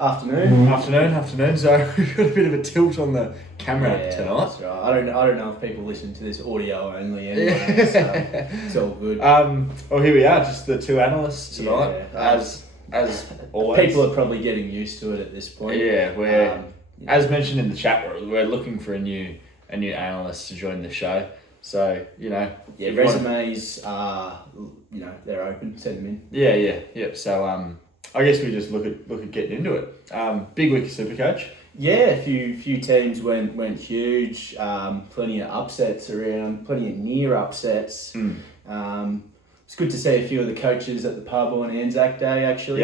Afternoon. So we've got a bit of a tilt on the camera tonight. That's right. I don't know if people listen to this audio only anyway, so it's all good. Well, here we are, just the two analysts tonight, as always. People are probably getting used to it at this point. Yeah, we're as mentioned in the chat, we're looking for a new analyst to join the show. So resumes are they're open. Send them in. Yep. So I guess we just look at getting into it. Big week of Supercoach. Yeah, a few teams went huge. Plenty of upsets around. Plenty of near upsets. It's good to see a few of the coaches at the pub on Anzac Day. Actually,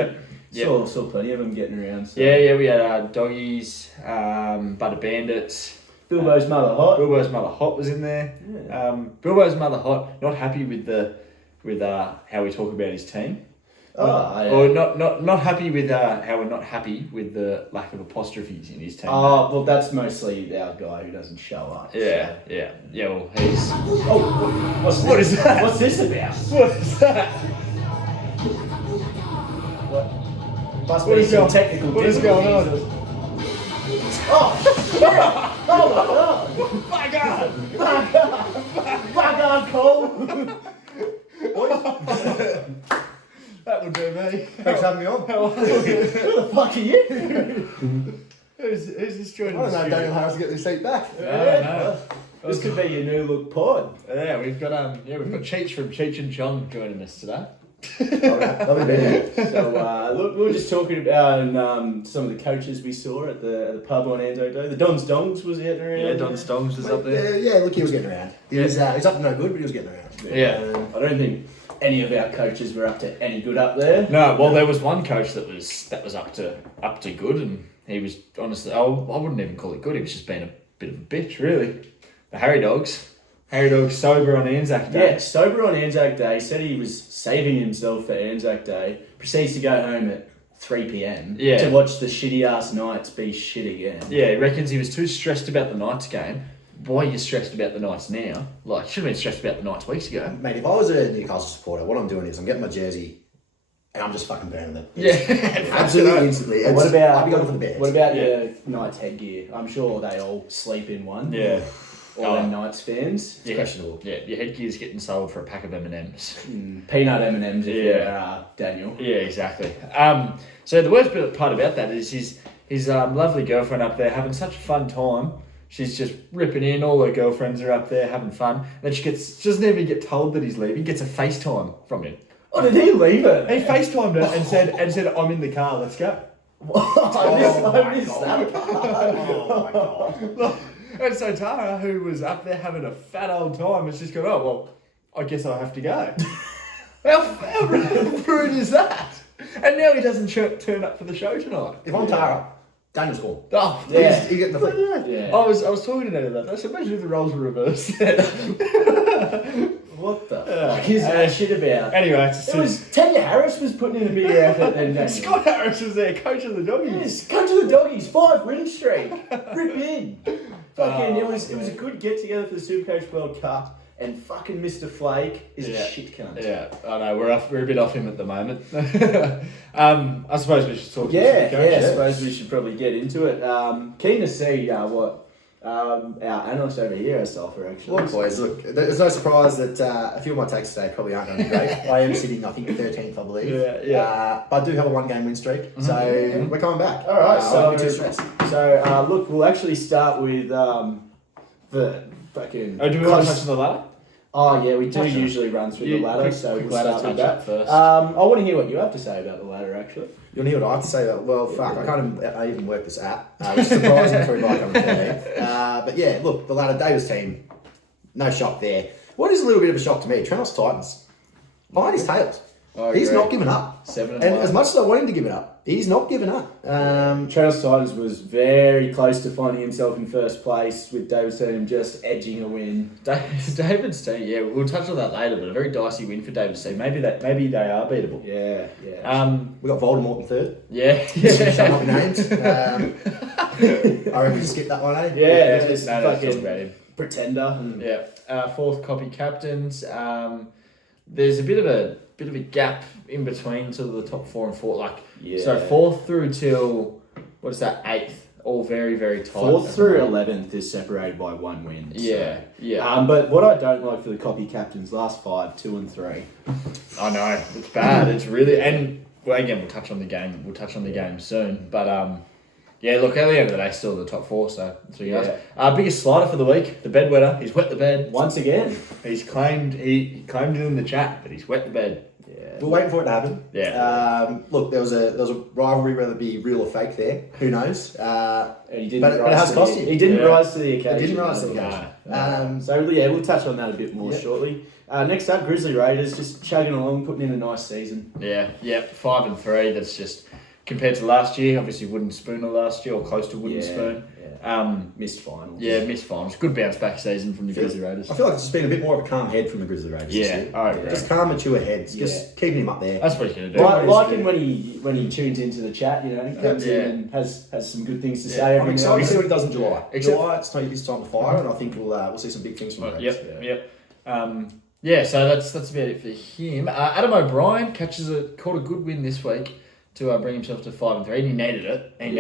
Yep. Saw plenty of them getting around. So. Yeah. We had Doggies, Butter Bandits. Bilbo's Mother Hot. Bilbo's Mother Hot was in there. Yeah. Bilbo's Mother Hot not happy with how we talk about his team. Or not happy with how we're not happy with the lack of apostrophes in his team. Oh, well, that's mostly our guy who doesn't show up. Yeah. Well, he's. What is that? What's this about? What is that? Must be some technical. What is going on? Oh shit! Oh my god! My god, Cole! That would be me. Thanks for having me on. Who the fuck are you? Who's this joining I don't us? know Daniel Harris to get this seat back. No. This could be your new look pod. Yeah, we've got Cheech from Cheech and Chong joining us today. Lovely being here. So look, we were just talking about some of the coaches we saw at the pub on Anzac Day. The Don's Dongs was getting around. Yeah, Don Stongs was up there. Yeah, look, he was getting around. He was up to no good, but he was getting around. Yeah. I don't think any of our coaches were up to any good up there. No, well, there was one coach that was up to good, and he was honestly, I wouldn't even call it good. He was just being a bit of a bitch, really. The Harry Dogs sober on Anzac Day. Yeah, sober on Anzac Day. Said he was saving himself for Anzac Day. Proceeds to go home at 3 p.m. to watch the shitty ass Knights be shit again. Yeah, he reckons he was too stressed about the Knights game. Why are you stressed about the Knights now? Like, should have been stressed about the Knights weeks ago. Mate, if I was a Newcastle supporter, what I'm doing is I'm getting my jersey and I'm just fucking burning them. Yeah. Absolutely instantly. What I'll be going for the Bears. What about your Knights headgear? I'm sure they all sleep in one. Yeah. All them Knights fans. It's questionable. Yeah, your headgear's getting sold for a pack of M&Ms. Peanut M&Ms if you're Daniel. Yeah, exactly. So the worst part about that is his lovely girlfriend up there having such a fun time. She's just ripping in. All her girlfriends are up there having fun. And then she doesn't even get told that he's leaving. Gets a FaceTime from him. Oh, did he leave it? He FaceTimed her and said, "I'm in the car. Let's go." I missed that. Oh my god. And so Tara, who was up there having a fat old time, has just gone, "Oh well, I guess I'll have to go." How rude is that? And now he doesn't turn up for the show tonight. If I'm Tara, Daniel's gone. Oh, Yeah. He's getting the thing. Yeah. I was talking to Ned about that. I said, imagine if the roles were reversed. What the fuck is that shit about? Anyway, it's It was Tanya Harris was putting in a bigger effort than Daniel. Scott Harris was there, coach of the Doggies. Yes, come to the Doggies, 5-win streak. Rip in. Fucking, it was a good get together for the Supercoach World Cup, and fucking Mr. Flake is a shit cunt. Yeah, I know we're a bit off him at the moment. I suppose we should talk. I suppose we should probably get into it. Keen to see what our analyst over here has to offer, actually. Look, boys, there's no surprise that a few of my takes today probably aren't going to be great. I am sitting, I think, 13th, I believe. Yeah. But I do have a 1-game win streak, so we're coming back. All right, I won't be too stressed. So look, we'll actually start with the fucking. Oh, do we want to touch on the ladder? Oh yeah, we do usually run through the ladder, so quick we'll start with that first. I want to hear what you have to say about the ladder, actually. You want to hear what I have to say? Well, fuck, I can't even work this app, which is surprising for a guy coming from me. But yeah, look, the ladder, Davis team, no shock there. What is a little bit of a shock to me, Trenos Titans, behind his tails. He's not giving up. 7-1. And as much as I want him to give it up, he's not giving up. Travis Titans was very close to finding himself in first place, with David's team just edging a win. David's team, yeah, we'll touch on that later, but a very dicey win for David's team. Maybe they are beatable. Yeah. We got Voldemort in third. Yeah. Shut up names. I reckon we skip that one, eh? Yeah, just no, fucking talk about him. pretender. Yeah. Fourth copy captains. There's a bit of a gap in between sort of the top 4 and 4. So fourth through till what is that, 8th? All very, very tight. 4th through 11th is separated by 1 win. Yeah, So. yeah. But what I don't like for the copy captains, last 5, 2 and 3. I know, it's bad. It's really, and well, again, we'll touch on the game. We'll touch on the game soon. But yeah, look, at the end of the day, still in the top 4. So that's what you guys. Biggest slider for the week, the bedwetter. He's wet the bed Once again. He claimed it in the chat, but he's wet the bed. Yeah. We're waiting for it to happen. Yeah. Look, there was a rivalry, whether it be real or fake there. Who knows? And he didn't But it rise has to cost the- you. He didn't Yeah. rise to the occasion. It didn't rise to the No. occasion. So yeah, we'll touch on that a bit more shortly. Next up, Grizzly Raiders just chugging along, putting in a nice season. Yeah, 5 and 3. That's just compared to last year. Obviously, wooden spooner last year, or close to wooden spoon. Missed finals. Yeah, missed finals. Good bounce back season from the Grizzly Raiders. I feel like it's just been a bit more of a calm head from the Grizzly Raiders. this Yeah, year. I agree. Just calm, mature heads. Just keeping him up there. That's what he's gonna do. Liking when he tunes into the chat, you know, he comes Yeah. in and has some good things to Yeah. say. I'm every now excited and to see then. what he does in July. Except- July, it's his time to fire, and I think we'll see some big things from the Raiders. Yep. So that's about it for him. Adam O'Brien caught a good win this week to bring himself to 5 and 3. And he needed it. He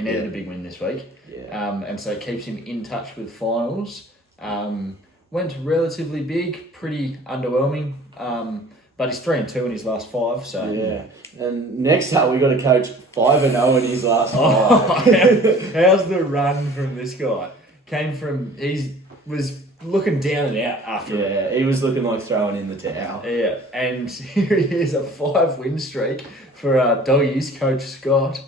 needed a big win this week. Yeah. And so it keeps him in touch with finals. Went relatively big, pretty underwhelming. But he's 3 and 2 in his last 5. So Yeah. And next up, we got a coach 5 and 0 in his last 5. How's the run from this guy? Was looking down and out after it. Yeah, he was looking like throwing in the towel. Yeah, and here he is, a 5-win streak for Doggies coach Scott.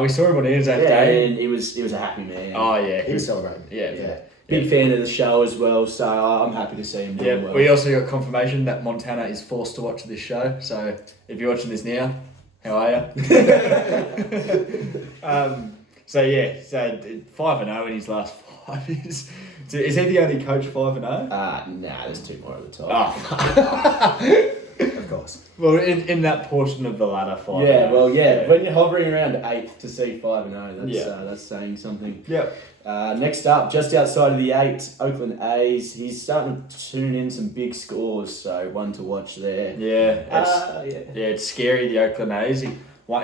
We saw him on Anzac Day. And he was a happy man. Oh yeah, He was celebrating. yeah. Big fan of the show as well, so I'm happy to see him doing well. We also got confirmation that Montana is forced to watch this show. So if you're watching this now, how are you? So 5 and 0 in his last 5 years. Is he the only coach 5 and 0? Nah, there's 2 more at the top. Of course. Well, in that portion of the ladder, 5. Yeah, well, when you're hovering around 8th to see 5 and 0, that's saying something. Yep. Next up, just outside of the 8, Oakland A's. He's starting to tune in some big scores, so one to watch there. Yeah. It's scary, the Oakland A's.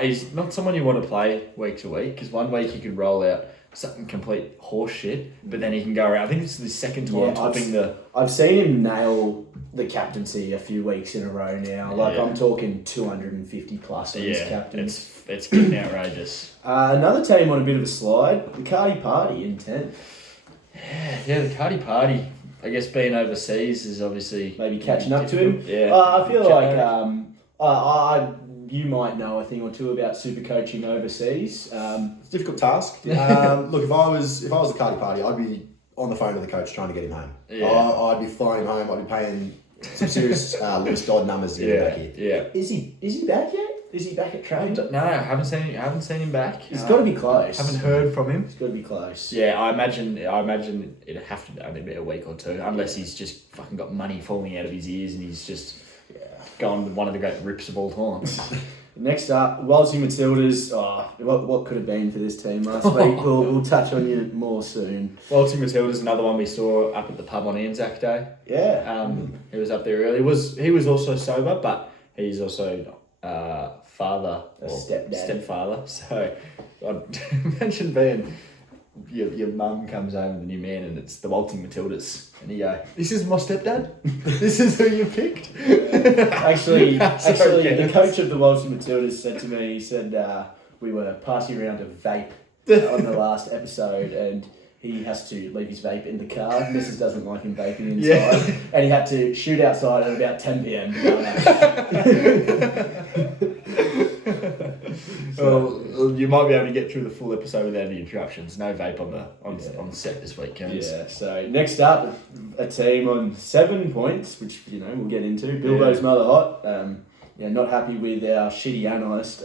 He's not someone you want to play week to week, because one week he could roll out something complete horse shit, but then he can go around. I think this is the second time topping I've seen him nail the captaincy a few weeks in a row now. Like, I'm talking 250 plus on his captains. It's getting outrageous. Another team on a bit of a slide, the Cardi Party in 10th. Yeah, the Cardi Party, I guess being overseas is obviously Maybe catching up to him. Yeah. I feel like you might know a thing or two about super coaching overseas. It's a difficult task. Look, if I was the Cardi Party, I'd be on the phone with the coach trying to get him home. Yeah. I'd be flying him home. I'd be paying some serious Lewis Dodd numbers to get him back here. Yeah. Is he back yet? Is he back at training? No, I haven't seen him back. He's got to be close. Haven't heard from him. He's got to be close. Yeah, I imagine it'd have to only be a week or 2, unless he's just fucking got money falling out of his ears and he's just gone one of the great rips of all time. Next up, Walsing Matildas. What could have been for this team last week? We'll touch on you more soon. Walsing Matilda's another one we saw up at the pub on Anzac Day. Yeah. He was up there early. He was also sober, but he's also father or stepfather. So I'd imagine being your mum comes home with a new man and it's the Waltzing Matildas and you go, "This is my stepdad? This is who you picked?" Actually, Sorry, the coach of the Walsing Matildas said to me, he said we were passing around a vape on the last episode and he has to leave his vape in the car. Mrs. doesn't like him vaping inside. And he had to shoot outside at about 10 p.m. Well, you might be able to get through the full episode without any interruptions. No vape on the set this week, Kearns. Yeah, so next up, a team on 7 points, which, we'll get into. Bilbo's Mother Hot. Not happy with our shitty analyst.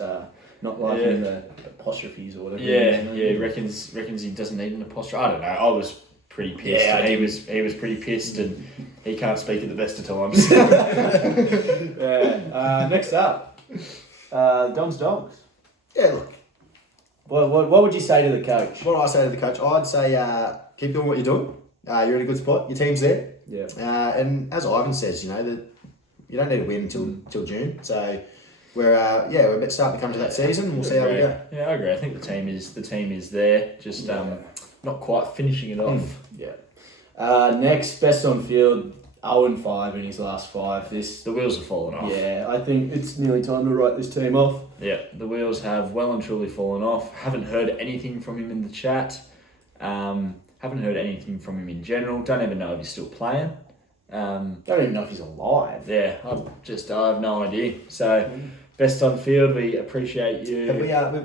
Not liking the apostrophes or whatever. Yeah, reckons he doesn't need an apostrophe. I don't know. I was pretty pissed. Yeah, he was pretty pissed, and he can't speak at the best of times. Next up, Dom's Dogs. Yeah, look. What would you say to the coach? What do I say to the coach? I'd say keep doing what you're doing. You're in a good spot. Your team's there. Yeah. And as Ivan says, that you don't need to win until June. So we're starting to come to that season. We'll see how we go. Yeah, I agree. I think the team is there, just not quite finishing it off. Yeah. Next, best on field, 0-5 in his last 5. The wheels have fallen off. Yeah, I think it's nearly time to write this team off. Yeah, the wheels have well and truly fallen off. Haven't heard anything from him in the chat. Haven't heard anything from him in general. Don't even know if he's still playing. Don't even know if he's alive. Yeah, I have no idea. So, best on field, we appreciate you.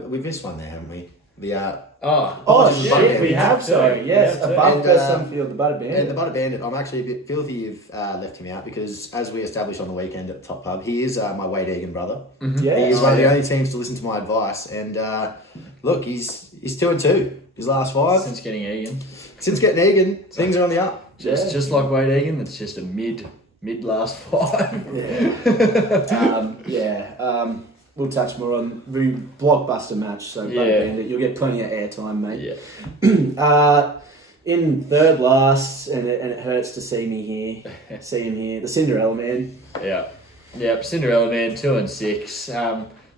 We've missed one there, haven't we? Shit, we have so. Yes, above best on field, the Butter Bandit. And the Butter Bandit, I'm actually a bit filthy you've left him out because, as we established on the weekend at the Top Pub, he is my Wade Egan brother. Mm-hmm. Yeah, he is one of the only teams to listen to my advice. And look, he's 2-2. His last 5 Since getting Egan. Since getting Egan, things are on the up. Just like Wade Egan, that's just a mid last 5. We'll touch more on the blockbuster match. So Butter Bandit, you'll get plenty of airtime, mate. Yeah. In third last, and it hurts to see him here. The Cinderella Man. Yeah. Cinderella Man, 2 and 6.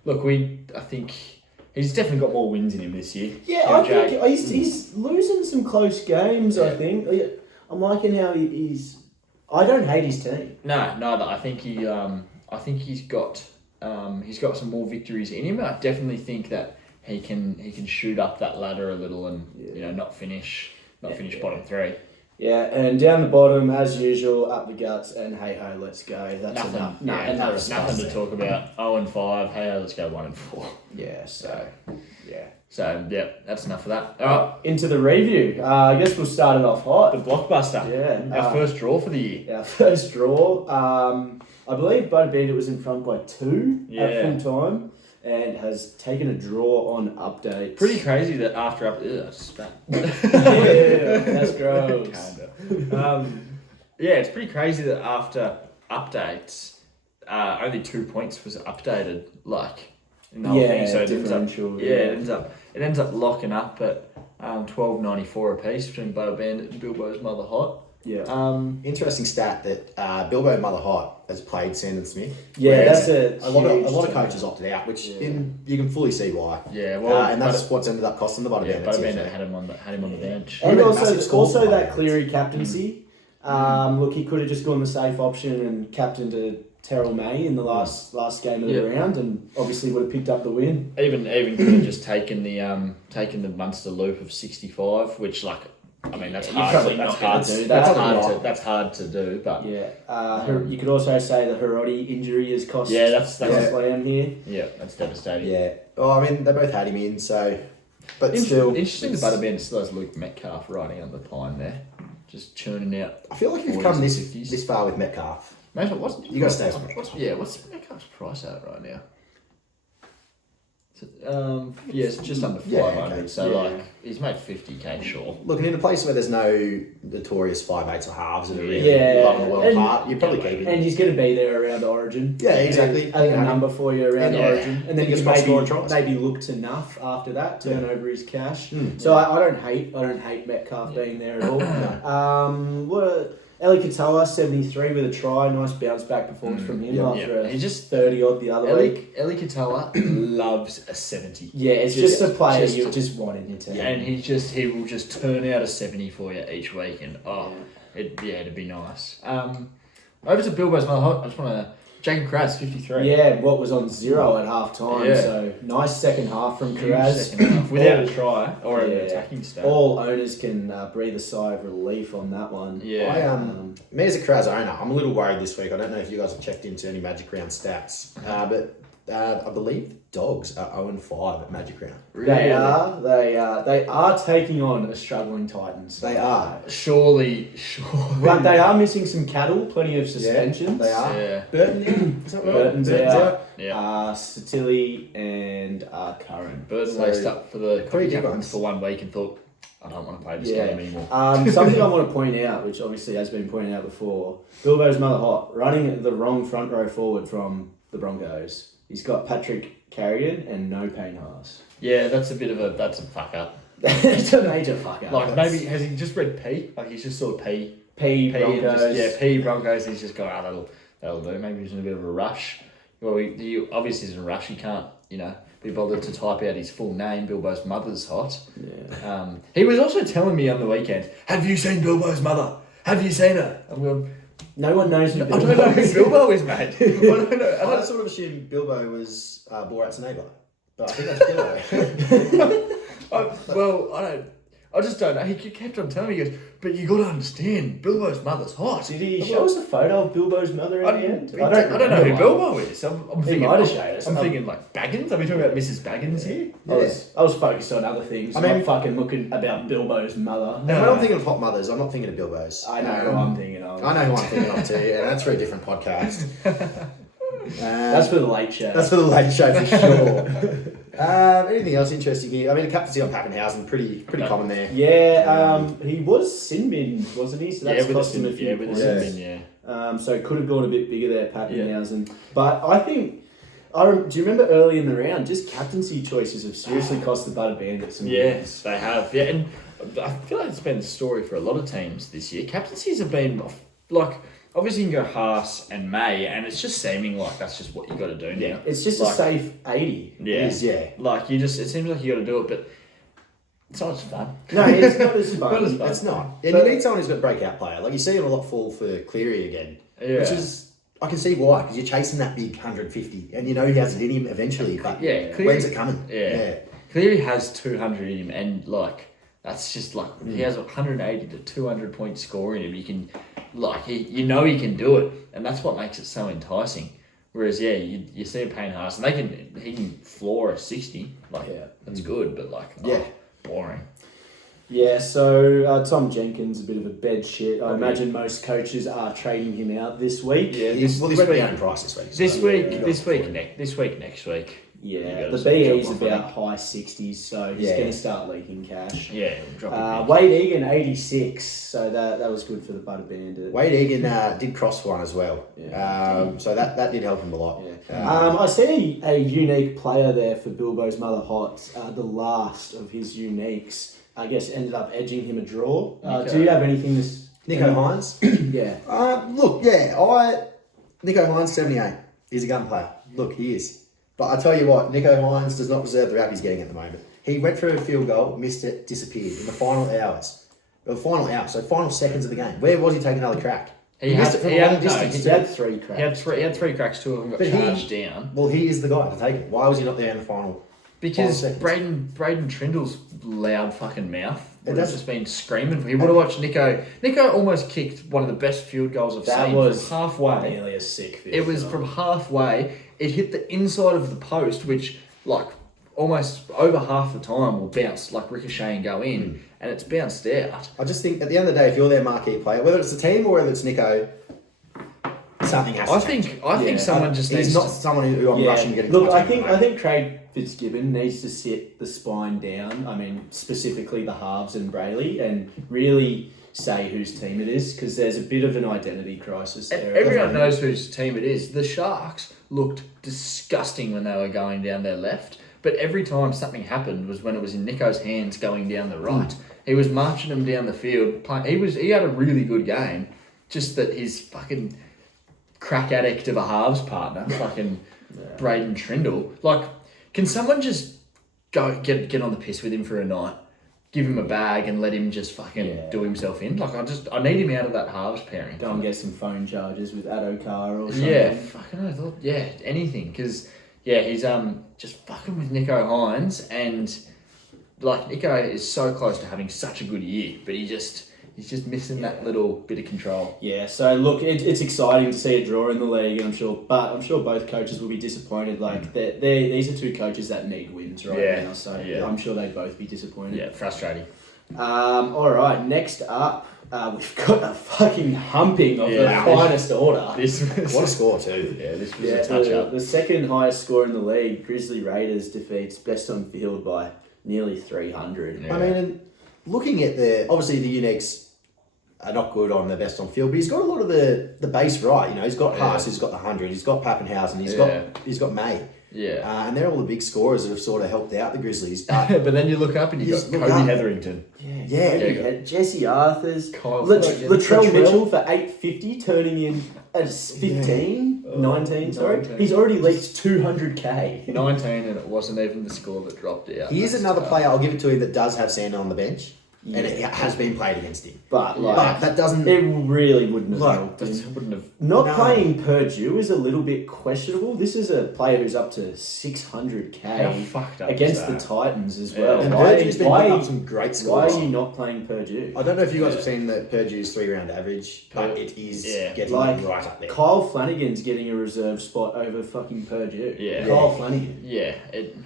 Look, I think he's definitely got more wins in him this year. Yeah, I think he's losing some close games. Yeah. I think I'm liking how he's. I don't hate his team. No, neither. I think he's got some more victories in him. I definitely think that he can shoot up that ladder a little and not finish bottom 3. Yeah, and down the bottom as usual, up the guts and hey ho, let's go. That's nothing. enough. Nothing to talk about. 0-5. Hey, let's go 1-4. Yeah. So that's enough of that. All right, into the review. I guess we'll start it off hot. the blockbuster. Yeah, Our first draw for the year. Our first draw. I believe Butter Bandit was in front by 2 at full time and has taken a draw on updates. Pretty crazy that after I spat. Yeah, that's gross. Kinda. It's pretty crazy that after updates, only 2 points was updated. Like in the whole thing, so it ends up locking up at 12.94 apiece between Butter Bandit and Bilbo's Mother Hot. Yeah. Interesting stat that Bilbo Mother Hot has played Sandon Smith. Yeah, that's a lot of coaches opted out, which you can fully see why. Yeah, well, and that's what's ended up costing the Butter Bandit. Butter Bandit had him on the bench. And also that Cleary captaincy. Look, he could have just gone the safe option and captained to Terrell May in the last game of the round, and obviously would have picked up the win. Even could have just taken the Munster loop of 65, which that's hard to do, but you could also say the Hiroti injury has cost. Yeah, that's Slam here. Yeah, that's devastating. Yeah. Oh, I mean, they both had him in, so. But still, interesting. The Butter Bandit still has Luke Metcalf riding on the pine there, just churning out. I feel like you've come this far with Metcalf. Mate, you got to stay with Metcalf. What's Metcalf's price at right now? It's just under 500. Okay. So he's made 50k sure. Look, in a place where there's no notorious 5'8" or halves that are really loving the world apart, you're probably keeping. And he's going to be there around Origin. Yeah, exactly. A number for you around Origin, and then he can maybe look to Nuff after that, turn over his cash. So I don't hate Metcalf being there at all. Eli Katoa, 73 with a try. Nice bounce back performance from him after he just 30 odd the other week. Eli Katoa loves a 70. Yeah, it's just a player you just want in your team. Yeah, and he will just turn out a 70 for you each week, and it'd be nice. Over to Bilbo's Mother Hot. I just want to. Jacob Kraz, 53. Yeah, what was on 0 at half time. Yeah. So nice second half from Kraz. Without a try or an attacking stat. All owners can breathe a sigh of relief on that one. Yeah. Me as a Kraz owner, I'm a little worried this week. I don't know if you guys have checked into any Magic Round stats, but I believe Dogs are 0-5 at Magic Round. Really? They are taking on a struggling Titans. They are. Surely. But they are missing some cattle, plenty of suspensions. They are. Yeah. Burton, is that right? Burton's out. Yeah. Satili and Curran. Burton laced up for the captains for 1 week and thought, I don't want to play this game anymore. Something I want to point out, which obviously has been pointed out before, Bilbo's Mother Hot, running the wrong front row forward from the Broncos. He's got Patrick Carrigan and no Payne Haas. Yeah, that's a fuck up. It's a major fuck up. Like maybe has he just read P? Like he's just saw P. Broncos. P Broncos. He's just got that'll do. Maybe he's in a bit of a rush. well, he obviously is in a rush. He can't, be bothered to type out his full name. Bilbo's mother's hot. Yeah. He was also telling me on the weekend, "Have you seen Bilbo's mother? Have you seen her?" I'm going, No one knows who I don't know who Bilbo is, mate. I don't know. I sort of assumed Bilbo was Borat's neighbour, but I think that's Bilbo. I just don't know. He kept on telling me, he goes, "But you got to understand, Bilbo's mother's hot." Did he show us a photo of Bilbo's mother in the end? I don't know who Bilbo is. I'm He thinking, might have showed us. I'm thinking like Baggins. Are we talking about Mrs. Baggins here? I was focused on other things. I mean- I'm not fucking looking about Bilbo's mother. And when I'm thinking of hot mothers, I'm not thinking of Bilbo's. I know who I'm thinking of. I know who I'm thinking of too, and that's for a different podcast. That's for the late show. That's for the late show for sure. Anything else interesting here? I mean, captaincy on Pappenhausen, pretty common there. Yeah, he was sin bin, wasn't he? So that's cost him a few with points. the sin bin, So it could have gone a bit bigger there, Pappenhausen. But I think, do you remember early in the round, just captaincy choices have seriously cost the Butter Bandits some Yes, they have. Yeah, and I feel like it's been the story for a lot of teams this year. Captaincies have been like, obviously you can go Haas and May, and it's just seeming like that's just what you got to do now. It's just like, a safe 80. Yeah, It is, yeah. Like it seems like you got to do it, but it's not as fun. No, it's not as fun. Not as fun. It's not. And you need someone who's got a breakout player. Like, you see him a lot fall for Cleary again. Yeah. Which is, I can see why, because you're chasing that big 150, and you know he has it in him eventually, but Yeah, when's it coming? Yeah. Cleary has 200 in him, and like that's just like he has 180 to 200 point score in him. You can, like, he can do it, and that's what makes it so enticing. Whereas, you see a Payne Haas, and he can floor a 60. Like, that's good, but like, boring. Yeah, so Tom Jenkins, a bit of a bed shit. I imagine most coaches are trading him out this week. Yeah, He's this went week, down in price this week. Yeah. Next week. Yeah, You the gotta BE's jump off, about high 60s, so he's going to start leaking cash. Yeah, drop it. Wade Egan, 86, so that was good for the Butter Bandit. Wade Egan did cross one as well. Yeah. So that did help him a lot. Yeah. I see a unique player there for Bilbo's Mother Hot. The last of his uniques, I guess, ended up edging him a draw. Do you have anything this... Nico Hines? Yeah. Nico Hines, 78. He's a gun player. Look, he is. But I tell you what, Nico Hines does not deserve the rap he's getting at the moment. He went for a field goal, missed it, disappeared in the final hours. So final seconds of the game. Where was he taking another crack? He missed it from a long distance. He had three cracks. He had three cracks, two of them got But charged down. Well, he is the guy to take it. Why was he not there in the final? Because 5 seconds. Braden Trindle's loud fucking mouth would have does- just been screaming. He would have watched Nico. Nico almost kicked one of the best field goals I've That seen was from halfway. nearly a sick field It was goal. from halfway. It hit the inside of the post, which like almost over half the time will bounce, like ricochet and go in, and it's bounced out. I just think at the end of the day, if you're their marquee player, whether it's the team or whether it's Nico, something has to I change. think someone just He's needs not to. someone who I'm rushing getting. Look, contact I with. think Craig Fitzgibbon needs to sit the spine down. I mean, specifically the halves and Brayley, and really say whose team it is, because there's a bit of an identity crisis there. Everyone knows whose team it is. The Sharks looked disgusting when they were going down their left, but every time something happened was when it was in Nico's hands going down the right. He was marching them down the field. He had a really good game, just that his fucking crack addict of a halves partner, fucking Braden Trindle. Like, can someone just go get on the piss with him for a night? Give him a bag and let him just fucking do himself in. Like, I need him out of that halves pairing. Go and get some phone charges with Adokar or something. Yeah, fucking I thought, anything. Because, he's just fucking with Nico Hines, and like Nico is so close to having such a good year, but he's just missing that little bit of control. Yeah, so look, it's exciting to see a draw in the league, and I'm sure both coaches will be disappointed. Like these are two coaches that need wins right now, so I'm sure they'd both be disappointed. Yeah, frustrating. All right, next up, we've got a fucking humping of the finest order. What a score too. Yeah, this was a touch up. The second highest score in the league, Grizzly Raiders defeats Best on Field by nearly 300. Yeah. I mean, and looking at obviously the Uniques are not good on the best on field, but he's got a lot of the base right. You know, he's got Haas, he's got the 100, he's got Pappenhausen, he's got May. Yeah. And they're all the big scorers that have sort of helped out the Grizzlies. But But then you look up and you got Look Cody up. Hetherington. Jesse Arthurs, Kyle Latrell Latrell Mitchell for 850, turning in as 15. 19, sorry. 19. He's already leaked 200k. 19, and it wasn't even the score that dropped out. He is That's another tough. player, I'll give it to him, that does have Sandon on the bench. And it Yeah. has been played against him. But, Yeah. But that doesn't... it really wouldn't have Look, helped him. That wouldn't have. Not No. playing Purdue is a little bit questionable. This is a player who's up to 600k How fucked up against is the that? Titans as Yeah. well. And Why- Purdue's been why- putting up some great Why scores. are you not playing Purdue? I don't know if you guys have seen the Purdue's 3-round average, but Pur- it is yeah. getting Like, right up there. Kyle Flanagan's getting a reserve spot over fucking Purdue. Yeah. Kyle Flanagan. Yeah, it.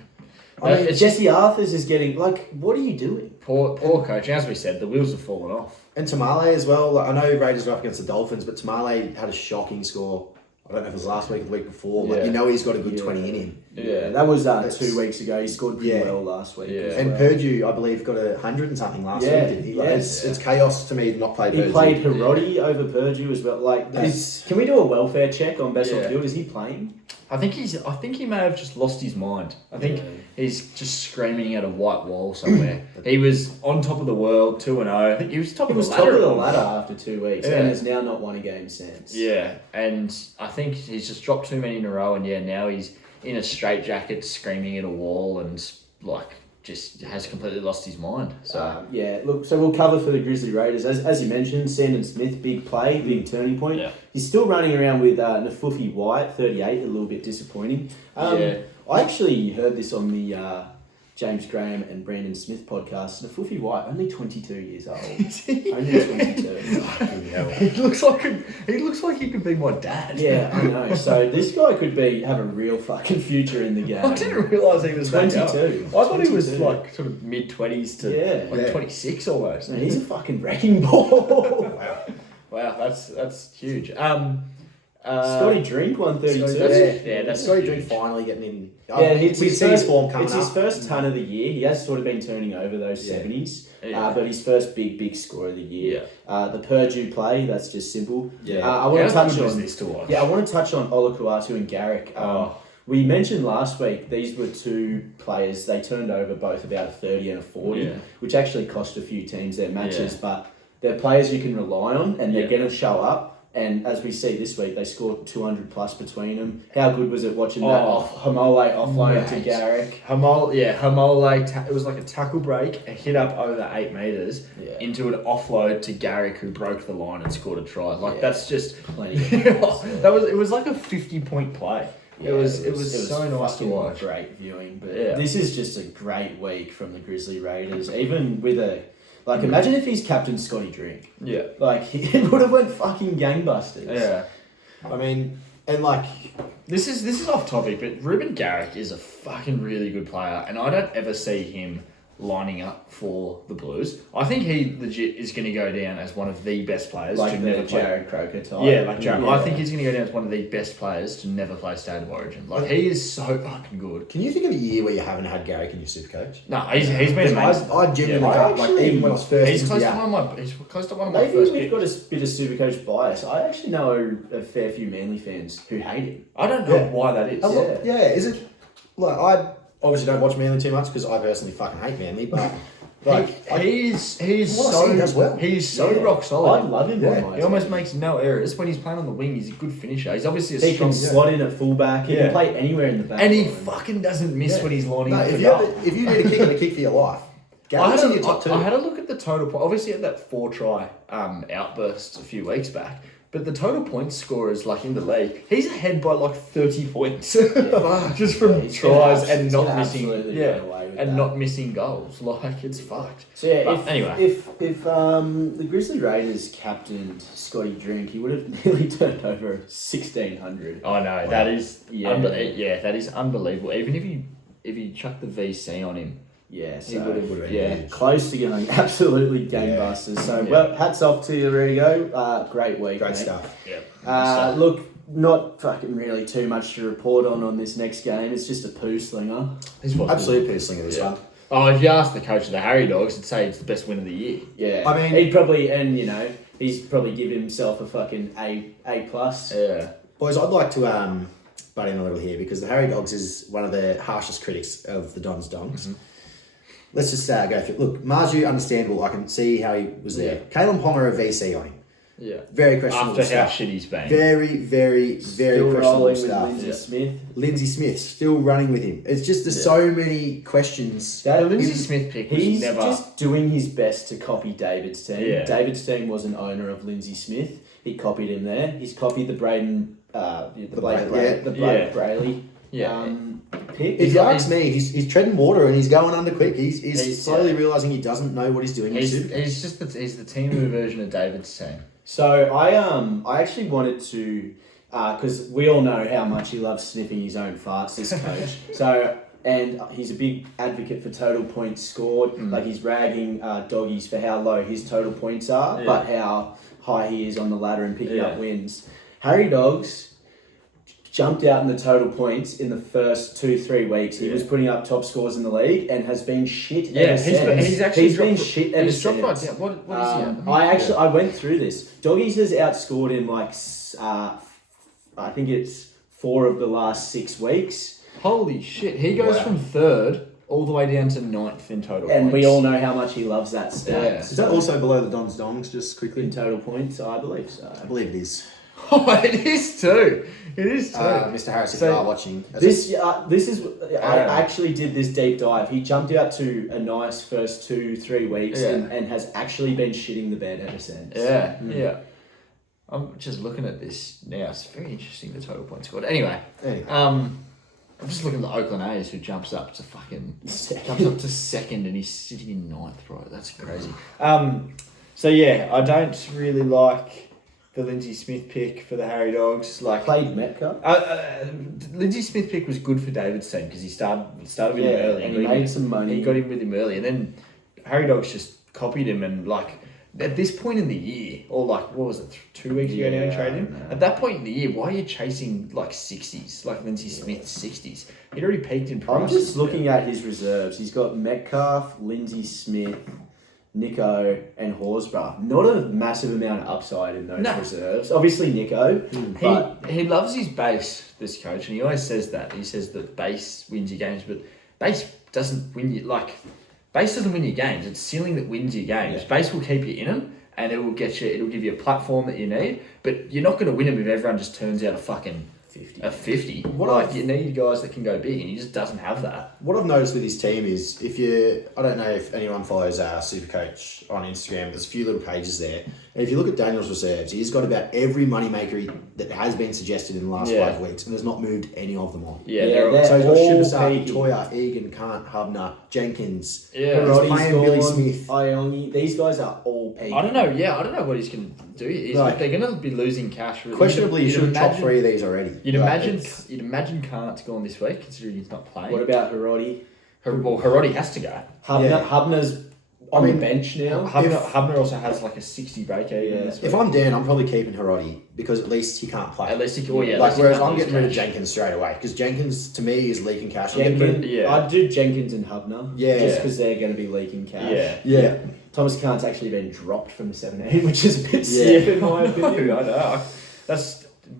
I mean, it's just Jesse Arthurs is getting, like, what are you doing? poor coaching. As we said, the wheels have fallen off. And Tamale as well. Like, I know Raiders are up against the Dolphins, but Tamale had a shocking score. I don't know if it was last week or the week before. Like, Yeah. you know he's got a good Yeah. 20 in him. Yeah. That was That's- 2 weeks ago. He scored pretty Yeah. well last week. Yeah. as And well. Purdue, I believe, got 100 and something last Yeah, week. Didn't he? Like, yeah. it's chaos to me to not play He Purdue. played Hiroti over Purdue as well. Like, That's- can we do a welfare check on Best on Yeah. Field? Is he playing? I think he may have just lost his mind. I think Yeah. he's just screaming at a white wall somewhere. He was on top of the world, 2-0. I think he was top He of was the top ladder. of the at one ladder point. after 2 weeks Yeah. and has now not won a game since. Yeah, and I think he's just dropped too many in a row, and now he's in a straitjacket screaming at a wall and like just has completely lost his mind. So Look, so we'll cover for the Grizzly Raiders. As you mentioned, Sandon Smith, big play, big turning point. Yeah. He's still running around with Nafufi White, 38, a little bit disappointing. Yeah. I actually heard this on the James Graham and Brandon Smith podcast. Nafufi White, only 22 years old. Only 22. Fucking hell. he looks like he could be my dad. Yeah, I know. So this guy could have a real fucking future in the game. I didn't realise he was 22. that young. I thought he was 22. like sort of mid-20s to Yeah. like Yeah. 26 almost. And he's a fucking wrecking ball. Wow, that's huge. Scotty Drink, 132. Scotty- Yeah, that's Scotty huge. Drink finally getting in. Yeah, it's we his see his first form coming It's his up. first ton of the year. He has sort of been turning over those Yeah. 70s, Yeah. but his first big score of the year. The Purdue play, that's just simple. Yeah. I want to How touch good was on this to watch? I want to touch on Olakuatu and Garrick. We mentioned last week these were two players. They turned over both about a 30 and a 40, Yeah. which actually cost a few teams their matches. Yeah. But they're players you can rely on, and they're Yeah. going to show up. And as we see this week, they scored 200 plus between them. How good was it watching that Hamole offload to mate. Garrick? Hamole, it was like a tackle break, a hit up over 8 metres Yeah. into an offload to Garrick, who broke the line and scored a try. Like Yeah. that's just Plenty of goals, yeah. it was like a 50-point play. Yeah, it was so nice to fucking watch. Great viewing, but Yeah. this is just a great week from the Grizzly Raiders. Even with imagine if he's captain Scotty Drink, Yeah. like he would have went fucking gangbusters. Yeah. I mean, and like, This is off topic, but Ruben Garrick is a fucking really good player, and I don't ever see him lining up for the Blues. I think he legit is going to go down as one of the best players like to the never play. Jared Croker type. Yeah, like Jared. Yeah. I think he's going to go down as one of the best players to never play State of Origin. Like he is so fucking good. can you think of a year where you haven't had Garrick in your super coach? No, he's been amazing. I genuinely Yeah, can't. Like, actually- even when I was first He's into close the to app. one of my Maybe first we've picks. got a bit of Supercoach bias. I actually know a fair few Manly fans who hate him. I don't know Yeah. why that is. Oh, look, yeah, is it? Like, I obviously don't watch Manly too much because I personally fucking hate Manly, but like, he is Well, I see he does well. He is so Yeah. rock solid. I love him. Yeah. on my He almost team. makes no errors when he's playing on the wing. He's a good finisher. He's obviously a He strong can slot in at fullback. He Yeah. can play anywhere in the back. and he line. fucking doesn't miss Yeah. when he's lining no, up if the you, goal. if you need a kick and a kick for your life, Garrick's in your top two. I had a look at the total point. Obviously, he had that 4-try outburst a few weeks back. But the total points scorers, like in the league, he's ahead by like 30 points, just from He's tries gonna and he's not gonna missing, absolutely get away with and that. not missing goals. Like it's fucked. So yeah, But if, anyway. if the Grizzly Raiders captained Scotty Drink, he would have nearly turned over 1,600. I know that is Yeah. that is unbelievable. Even if you chuck the VC on him, Yeah, he so would have. would've been Yeah, huge. close to going absolutely gangbusters. So Yeah. well, hats off to you, ready to go. Great week, Great mate. stuff. yeah. Look, not fucking really too much to report on this next game. It's just a poo slinger. This was Absolute poo slinger this Yeah. one. Oh, if you ask the coach of the Harry Dogs, he'd say it's the best win of the year. Yeah, I mean- he'd probably, and he's probably given himself a fucking A plus. Yeah. Boys, I'd like to butt in a little here because the Harry Dogs is one of the harshest critics of the Dons Dongs. Mm-hmm. Let's just go through. Look, Marju, understandable. I can see how he was there. Kalen Ponga, a VC on him. Yeah. Very questionable After how stuff. shit he's been. Very, very, very Still questionable rolling with stuff. Lindsay Smith. Lindsay Smith still running with him. It's just there's so many questions. The Lindsay Smith pick was He's never. just doing his best to copy David's team. Yeah. David's team was an owner of Lindsay Smith. He copied him there. He's copied the Braden, Yeah. Brayley Yeah. pick. If you ask me, he's treading water and he's going under quick. He's He's- slowly realising he doesn't know what he's doing. He's the team version of David's team. So I actually wanted to, because we all know how much he loves sniffing his own farts, this coach. And he's a big advocate for total points scored. Like he's ragging doggies for how low his total points are, Yeah. but how high he is on the ladder and picking Yeah. up wins. Harry Dogs jumped out in the total points in the first 2-3 weeks. He was putting up top scores in the league and has been shit ever since. He's actually been dropped- shit ever he's dropped right since. down. What is he at? I went through this. Doggies has outscored him I think it's 4 of the last 6 weeks. Holy shit! He goes Wow. from 3rd all the way down to 9th in total. And points. we all know how much he loves that stat. Yeah. Is that also below the Don's Dongs? Just quickly, In total points, I believe so. I believe it is. Oh, it is too. It is too. Mr. Harris, if So- you are watching, This is I actually did this deep dive. He jumped out to a nice first 2-3 weeks Yeah. and has actually been shitting the bed ever since. Yeah, yeah. I'm just looking at this now. It's very interesting, the total points scored. Anyway, Anyway. I'm just looking at the Oakland A's, who jumps up to 2nd and he's sitting in 9th, bro. That's crazy. So yeah, I don't really like the Lindsay Smith pick for the Harry Dogs. Like, Played Metcalf. Lindsay Smith pick was good for David's team because he started with him Yeah, early and he made some money. He got him with him early, and then Harry Dogs just copied him. And like at this point in the year, or like what was it, 2 weeks ago now, he traded him. no. At that point in the year, why are you chasing like 60s, like Lindsay Smith's 60s? He'd already peaked in price. I'm just looking at his reserves. He's got Metcalf, Lindsay Smith, Nico, and Horsburgh. Not a massive amount of upside in those No. reserves. Obviously Nico, but He loves his base, this coach, and he always says that. He says that base wins your games, but base doesn't win you. Like, base doesn't win your games. It's ceiling that wins your games. Yeah. Base will keep you in them, and it will get you. It'll give you a platform that you need. But you're not going to win them if everyone just turns out a fucking 50. You need guys that can go big, and he just doesn't have that. What I've noticed with his team is I don't know if anyone follows Supercoach on Instagram, there's a few little pages there. And if you look at Daniel's reserves, he's got about every moneymaker that has been suggested in the last 5 weeks and has not moved any of them on. Yeah, Yeah, they're they're- So he's got all Shibasaki, peaking. Toya, Egan, Kant, Hubner, Jenkins. Yeah. He's Roddy's playing Billy gone, Smith. Iongi. These guys are all peaking. I don't know. Yeah, I don't know what he's going to do. Like- They're going to be losing cash. Questionably, you should have chopped 3 of these already. You'd Like, imagine. it's- You'd imagine Kant's gone this week, considering he's not playing. What about Hiroti? Hiroti has to go. Hubner's on mean, the bench now. Hubner also has like a 60 break even. Yeah. this If week. I'm Dan, I'm probably keeping Hiroti because at least he can't play. At least he can. Well, yeah, Like, at least he whereas can't I'm lose getting rid of cash. Jenkins straight away because Jenkins to me is leaking cash. Jenkins, Yeah. I'd do Jenkins and Hubner. Yeah. Just because they're going to be leaking cash. Yeah. Yeah. Thomas Kant's actually been dropped from 17, which is a bit Yeah. stiff in my I opinion. know.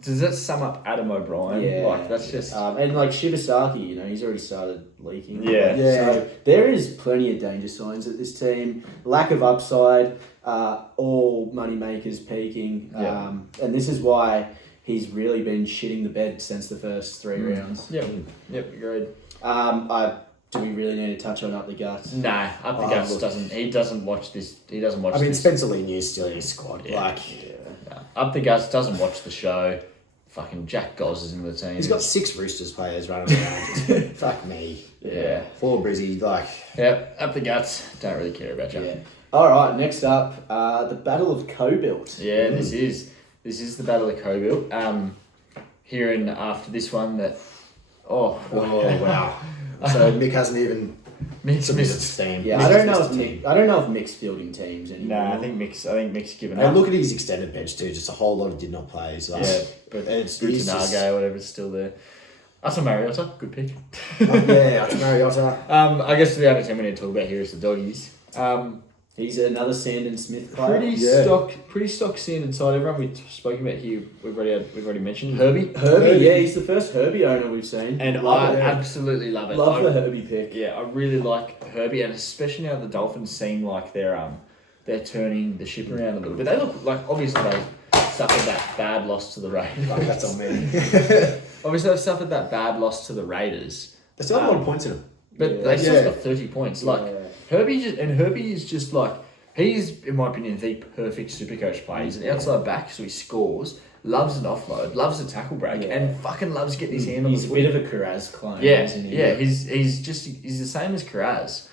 Does that sum up Adam O'Brien? Yeah, Like that's just. and like Shibasaki, he's already started leaking. Yeah. Yeah. So there is plenty of danger signs at this team. Lack of upside. All money makers peaking. Yeah. And this is why he's really been shitting the bed since the first 3 rounds. Yep. Agreed. Do we really need to touch on Up the Guts? Nah, Up the Oh, Guts look. doesn't. He doesn't watch this. He doesn't watch. I mean, this. Spencer Lee News still in his squad. Yeah. Like, Nah. Up the Guts doesn't watch the show. Fucking Jack Goz is in the team. he's got 6 Roosters players running around. Fuck me. Yeah. Poor Brizzy. Like, Yep. Up the Guts. Don't really care about you. Yeah. All right. Next up, the Battle of Co-Built. Yeah, this is the Battle of Cobuilt. Hearing after this one that, oh wow. So Mick hasn't even Mick's submitted to missed. Steam. Yeah, Mick I don't has know missed if the Mick, team. I don't know if Mick's fielding teams anymore. Nah, I think Mick's given And up. look at his extended bench too. Just a whole lot of did not play. So Yeah, but it's he's just- Brutinage, whatever, is still there. Asa Mariota, good pick. yeah, Mariota. I guess the other team we need to talk about here is the Doggies. He's another Sandon Smith player. Pretty stock Sandon side. Everyone we've spoken about here, we've already mentioned Herbie. Herbie, yeah, he's the first Herbie owner we've seen. And Love I it. absolutely love it. Love the Herbie pick. Yeah, I really like Herbie, and especially now the Dolphins seem like they're they're turning the ship around a little bit. They look like, obviously they suffered that bad loss to the Raiders. Fuck, that's on me. Obviously they've suffered that bad loss to the Raiders. They still have a lot of points in them. But they still got 30 points. Like Herbie is just like, he's, in my opinion, the perfect Supercoach player. He's an outside back, so he scores, loves an offload, loves a tackle break, and fucking loves getting his hand on the He's a foot. bit of a Carraz clone, Yeah, isn't he? yeah. He's the same as Carraz.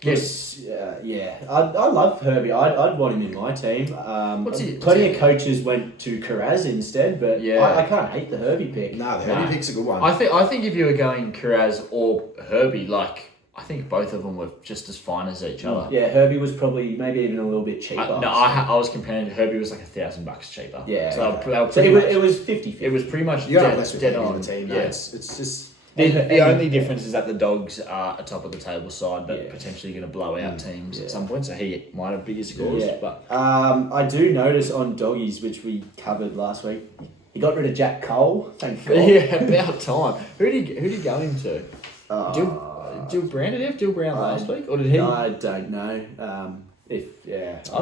Yes. I love Herbie. I'd want him in my team. Plenty of coaches went to Carraz instead, but I can't hate the Herbie pick. No, the Herbie pick's a good one. I think if you were going Carraz or Herbie, like, I think both of them were just as fine as each other. Yeah, Herbie was probably maybe even a little bit cheaper. I was comparing. Herbie was like $1,000 cheaper. Yeah. So they were So pretty it was 50-50. It was pretty much You got less with dead Herbie on. in the team. No, Yeah. it's just... The only difference is that the Dogs are a top of the table side that potentially going to blow out teams at some point. So he might have bigger scores. Yeah. But I do notice on Doggies, which we covered last week, he got rid of Jack Cole. Thank God. yeah, about time. Who did he go into? Dill Brown, did he have Dill Brown last week, or did he? I don't know. I'm Dill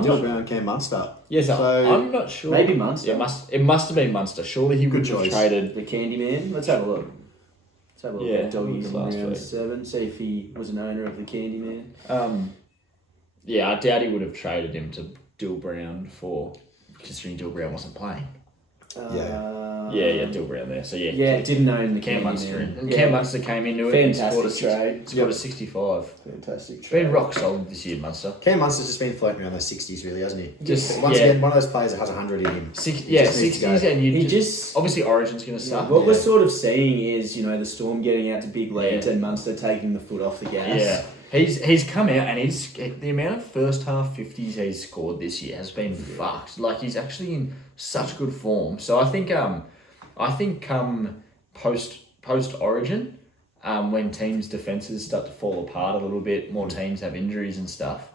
not. Brown, Cam Munster. Yes, So- I'm not sure. Maybe Munster. It must have been Munster. Surely he would have choice. traded. The Candyman. Let's have a look. Let's have a look at Doggies it was in last round week. 7. See if he was an owner of the Candyman. Yeah, I doubt he would have traded him to Dill Brown considering Dill Brown wasn't playing. Yeah, Dill Brown there. So Yeah, didn't own the Cam Candyman. Munster and Yeah. Cam Munster came into it. Fantastic trade. Scored a 65. Fantastic Been trade. rock solid this year, Munster. Cam Munster's just been floating around those 60s, really, hasn't he? Just Once again, one of those players that has 100 in him. Six, He just needs to go. 60s, and you He just obviously Origin's going to suck. What we're sort of seeing is, the Storm getting out to big leads and Munster taking the foot off the gas. Yeah, he's come out and the amount of first half 50s he's scored this year has been fucked. Like he's actually in such good form. So I think post Origin, when teams' defenses start to fall apart a little bit, more teams have injuries and stuff.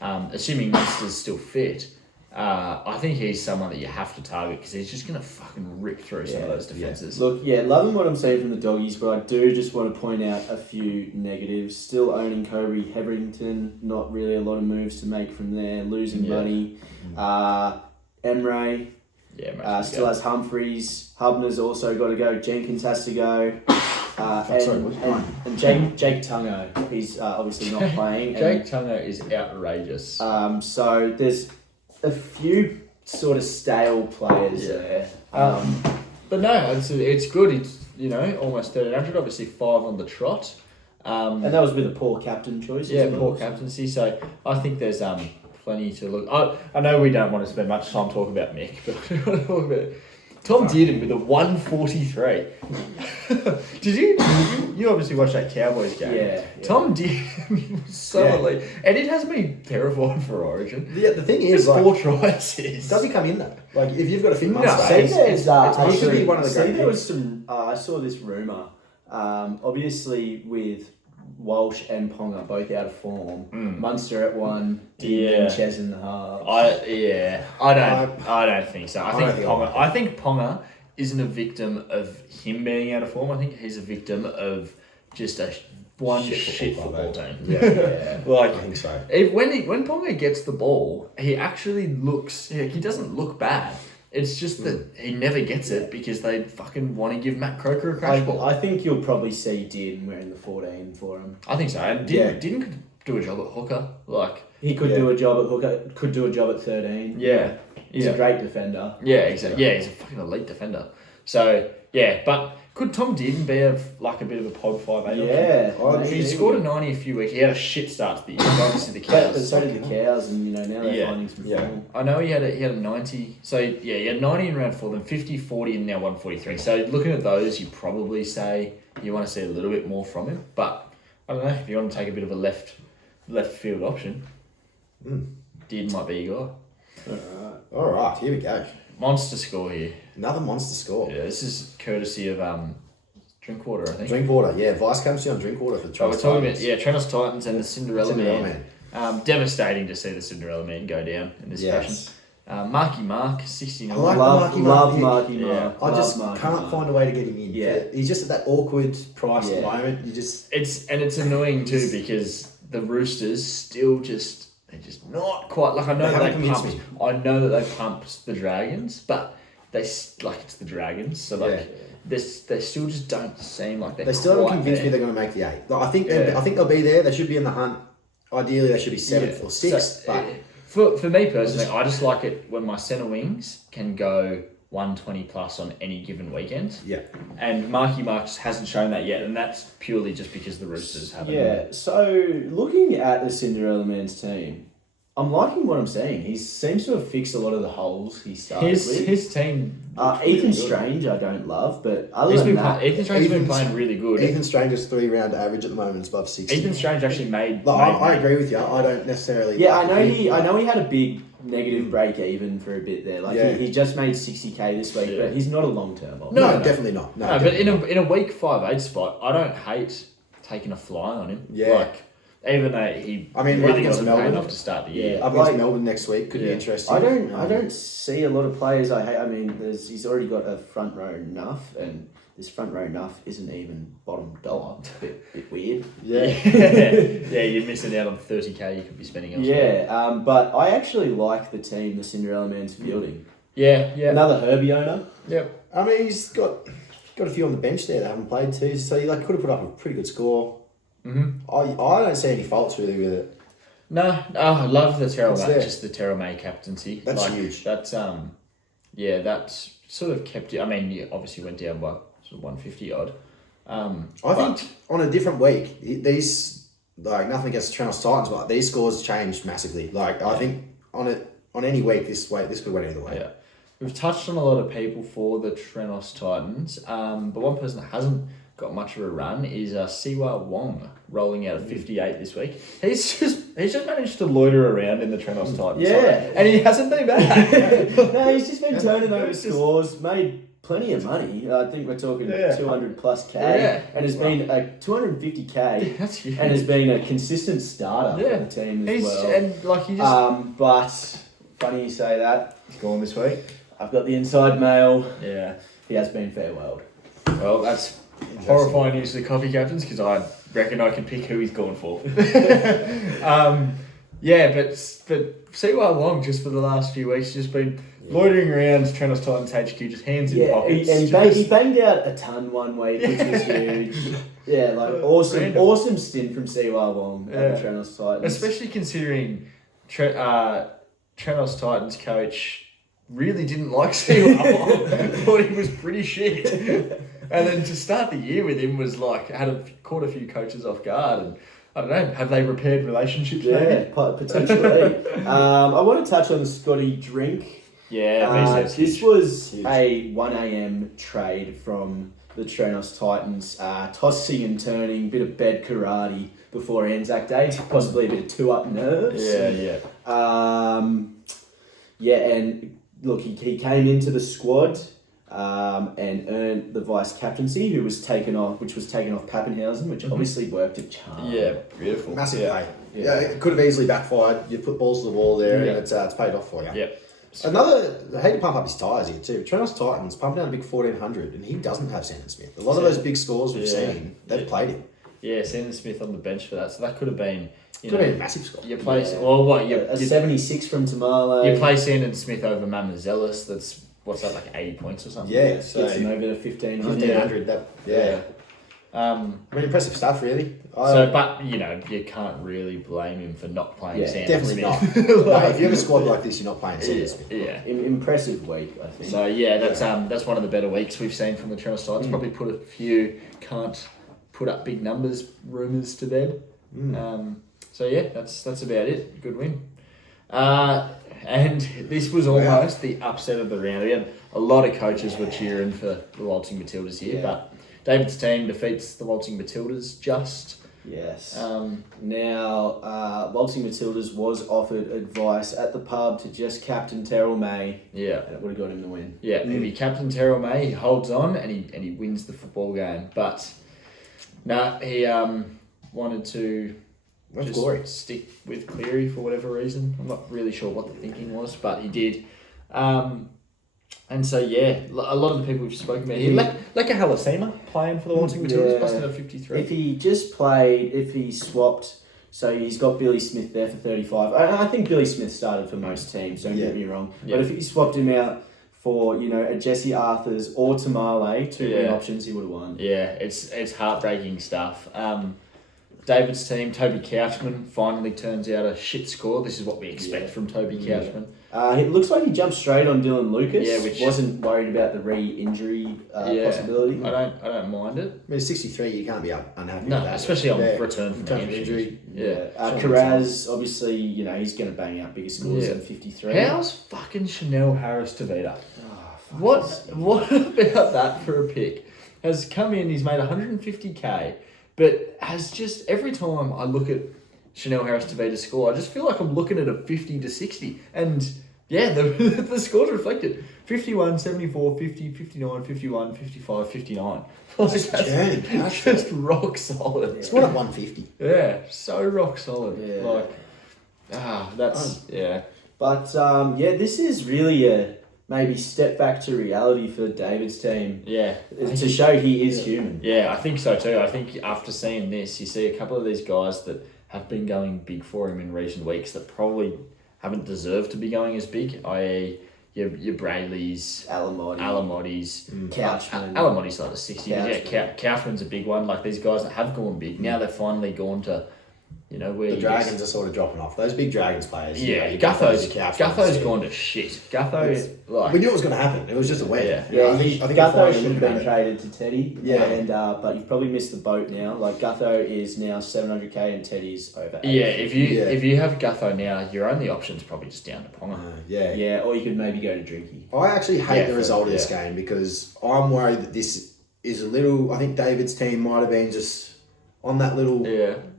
Assuming Munster's still fit, I think he's someone that you have to target because he's just gonna fucking rip through some of those defenses. Look, loving what I'm seeing from the Doggies, but I do just want to point out a few negatives. Still owning Kobe Hetherington, not really a lot of moves to make from there. Losing money. Emre. Yeah, Still has Humphreys. Hubner's also got to go. Jenkins has to go. And Jake Tungo. He's obviously not playing. Jake Tungo is outrageous. So there's a few sort of stale players there. But no, it's good. It's almost 1,300. Obviously 5 on the trot. And that was with a poor captain choice. Yeah, poor captaincy. So I think there's plenty to look. I know we don't want to spend much time talking about Mick, but we want to talk about Tom Dearden with a 143. Did you obviously watched that Cowboys game? Yeah. Tom Dearden was so elite, and it has me terrified for Origin. The thing is, Just 4 tries. does he come in though? Like, if you've got a fit No. Munster, See, there's he could be one of the great there was picks. some. I saw this rumor. Obviously, with Walsh and Ponga both out of form, Munster at 1, Yeah. and Ches in the half. I don't think so. I think Ponga isn't a victim of him being out of form. I think he's a victim of just one shit football team. Yeah, Like I think so. when Ponga gets the ball, he actually looks. He doesn't look bad. It's just that he never gets it because they fucking want to give Matt Croker a crash ball. I think you'll probably see Dearden wearing the 14 for him. I think so. And didn't do a job at hooker. Like He could do a job at hooker. Could do a job at 13. yeah, He's a great defender. Yeah, exactly. Yeah, he's a fucking elite defender. So yeah, but could Tom Dearden be a bit of a pod 5'8"? Yeah. He scored a 90 a few weeks. He had a shit start to the year. Obviously the But Cows. so did the Cows, and now they're finding some form. I know he had a 90. So yeah, he had 90 in round 4, then 50, 40, and now 143. So looking at those, you probably say you want to see a little bit more from him. But I don't know if you want to take a bit of a left field option. Dearden might be your guy. All right, here we go. Monster score here. Another monster score. Yeah, this is courtesy of Drinkwater, I think. Drinkwater, yeah. Vice comes on Drinkwater for the Oh, we're Trust talking Titans. about Trenos Titans and the Cinderella Cinderella Man. Devastating to see the Cinderella Man go down in this Yes. fashion. Marky Mark, 69. I like Love the Marky Marky Yeah. Mark. I just Love can't Marky find a way to get him in. Yeah. He's just at that awkward price at the Yeah. moment. You just... It's annoying too because the Roosters still just they're just not quite like I know They that haven't they convinced pumped. I know that they pumped the Dragons, but like it's the Dragons, so like they still just don't seem like They still haven't quite convinced me there. they're going to make the 8. Like, I think Yeah. I think they'll be there. They should be in the hunt. Ideally, they should be 7th or 6th. So, but for me personally, I just like it when my centre wings can go 120 plus on any given weekend. yeah, And Marky Mark just hasn't shown that yet, and that's purely just because the Roosters haven't. Yeah, so looking at the Cinderella Man's team, I'm liking what I'm seeing. He seems to have fixed a lot of the holes he started with. His team. Ethan Strange, I don't love, but other He's than been that, Ethan Strange's been Ethan's- playing really good. Ethan Strange's 3-round average at the moment is above 60. Ethan Strange actually made. Like, I made- agree with you. I don't necessarily. yeah, I know he had a big negative break even for a bit there. Like Yeah. he just made 60k this week, Yeah. but he's not a long term. No, definitely not. No, No, but definitely in a week 5-8 spot, I don't hate taking a fly on him. Yeah. Like, even though he I mean, really against wasn't paying Melbourne. off to start the year. Yeah. Up against Like- Melbourne next week could be Yeah. interesting. I don't see a lot of players I hate. I mean, he's already got a front row enough, and this front row enough isn't even bottom dollar. Bit weird. Yeah. Yeah, you're missing out on 30k you could be spending elsewhere. Yeah, but I actually like the team the Cinderella Man's fielding. Yeah, yeah. Another Herbie owner. Yep. I mean, he's got a few on the bench there that haven't played too, so he could have put up a pretty good score. Mm-hmm. I don't see any faults really with it. No, I love the Terrell It's May, there. just the Terrell May captaincy. That's huge. That's yeah, that's sort of kept it. I mean, you obviously went down by sort of 150 odd. I think on a different week, these like nothing against the Trenos Titans, but these scores changed massively. Like I think on any week this could have went either way. Yeah. We've touched on a lot of people for the Trenos Titans, but one person that hasn't got much of a run is Siwa Wong, rolling out a 58 this week. He's just managed to loiter around in the Trenos Titans Yeah. side, and he hasn't been bad. No, he's just been turning over scores, made plenty of money. I think we're talking 200 plus K, Yeah. and has been a 250K, That's huge. and has been a consistent starter for the team as He's well. and like he just But funny you say that. he's gone this week. I've got the inside mail. Yeah. He has been farewelled. Well, that's horrifying news to the coffee captains because I reckon I can pick who he's gone for. Yeah, but Siwa Wong just for the last few weeks just been loitering around Trenos Titans HQ, just hands in pockets. He banged out a ton one week, which was huge. Yeah, like Random. awesome stint from Siwa Wong at the Trenos Titans. Especially considering Trenos Titans coach really didn't like Siwa Wong. Thought he was pretty shit. And then to start the year with him was like caught a few coaches off guard, and I don't know, have they repaired relationships? Yeah, Maybe? potentially. I want to touch on the Scotty drink. Yeah, This was Huge. a 1 a.m. trade from the Trenos Titans, tossing and turning, bit of bed karate before Anzac Day, possibly a bit of two up nerves. yeah. And look, he came into the squad and earned the vice captaincy, which was taken off Pappenhausen, which obviously worked a charm. Yeah, beautiful. Massive yeah. pay. Yeah, it could have easily backfired. You put balls to the wall there, Yeah. and it's paid off for you. Yep. I hate to pump up his tyres here too. Trenos Titans pumping out a big 1400, and he doesn't have Sandon Smith. A lot of those big scores we've seen, they've played him. Yeah, Sandon Smith on the bench for that, so that could have been. Could have been a massive score. You play well. What you A 76 from Tamale. you play Sandon Smith over Mamazelis. That's what's that, like 80 points or something. Yeah, So Gets him over to 1500. 1500. Yeah. I mean, impressive stuff, really. But you can't really blame him for not playing Yeah, Sandon Definitely Smith. not. No, if you have a squad like this, you're not playing Sandon Smith. Yeah. Impressive week, I think. So yeah, that's one of the better weeks we've seen from the Trenos Titans. Probably put a few can't put up big numbers rumours to bed. So yeah, that's about it. Good win. And this was almost the upset of the round. We had a lot of coaches were cheering for the Waltzing Matildas here, but David's team defeats the Waltzing Matildas just. Yes. Um, Now, Waltzing Matildas was offered advice at the pub to just captain Terrell May, yeah. and it would have got him the win. Yeah, if he captain Terrell May, he holds on and he wins the football game. But he wanted to That's just glory. stick with Cleary for whatever reason. I'm not really sure what the thinking was, but he did. And so a lot of the people we've spoken about here, Leka Halasima playing for the Waltzing Matildas, busting a 53. If he swapped So he's got Billy Smith there for 35. I think Billy Smith started for most teams, don't get me wrong. Yeah. But if he swapped him out for, a Jesse Arthurs or Tamale, two win options, he would have won. Yeah, it's heartbreaking stuff. David's team, Toby Couchman, finally turns out a shit score. This is what we expect from Toby Couchman. It looks like he jumped straight on Dylan Lucas. Yeah, which wasn't worried about the re-injury possibility. I don't mind it. I mean, 63, you can't be unhappy No, with that. especially on return from Return the from injury. Carraz, obviously, he's going to bang out bigger scores than 53. How's fucking Chanel Harris Tavita? Oh, What about that for a pick? Has come in, he's made 150k, but has just every time I look at Chanel Harris Tavita's score, I just feel like I'm looking at a 50 to 60. And yeah, the score's reflected. 51, 74, 50, 59, 51, 55, 59. Like, that's just rock solid. It's not at 150. Yeah, so rock solid. Yeah. Yeah. But this is really a maybe step back to reality for David's team. Yeah. To show he is human. Yeah, I think so too. I think after seeing this, you see a couple of these guys that have been going big for him in recent weeks that probably haven't deserved to be going as big, i.e. your Brayleys, Alamottis, Couchman. Alamotti's like a 60. Couchman's a big one. Like these guys that have gone big, now they've finally gone to, where The Dragons are sort of dropping off. Those big Dragons players. Yeah, your Gutho's gone to shit. Gutho, we knew it was going to happen. It was just a win. Yeah, I think Gutho should have been traded to Teddy. Yeah. And but you've probably missed the boat now. Like Gutho is now 700k and Teddy's over 8. Yeah, if you have Gutho now, your only option's probably just down to Ponga. Yeah, or you could maybe go to Drinky. I actually hate the result of this game because I'm worried that this is a little. I think David's team might have been just on that little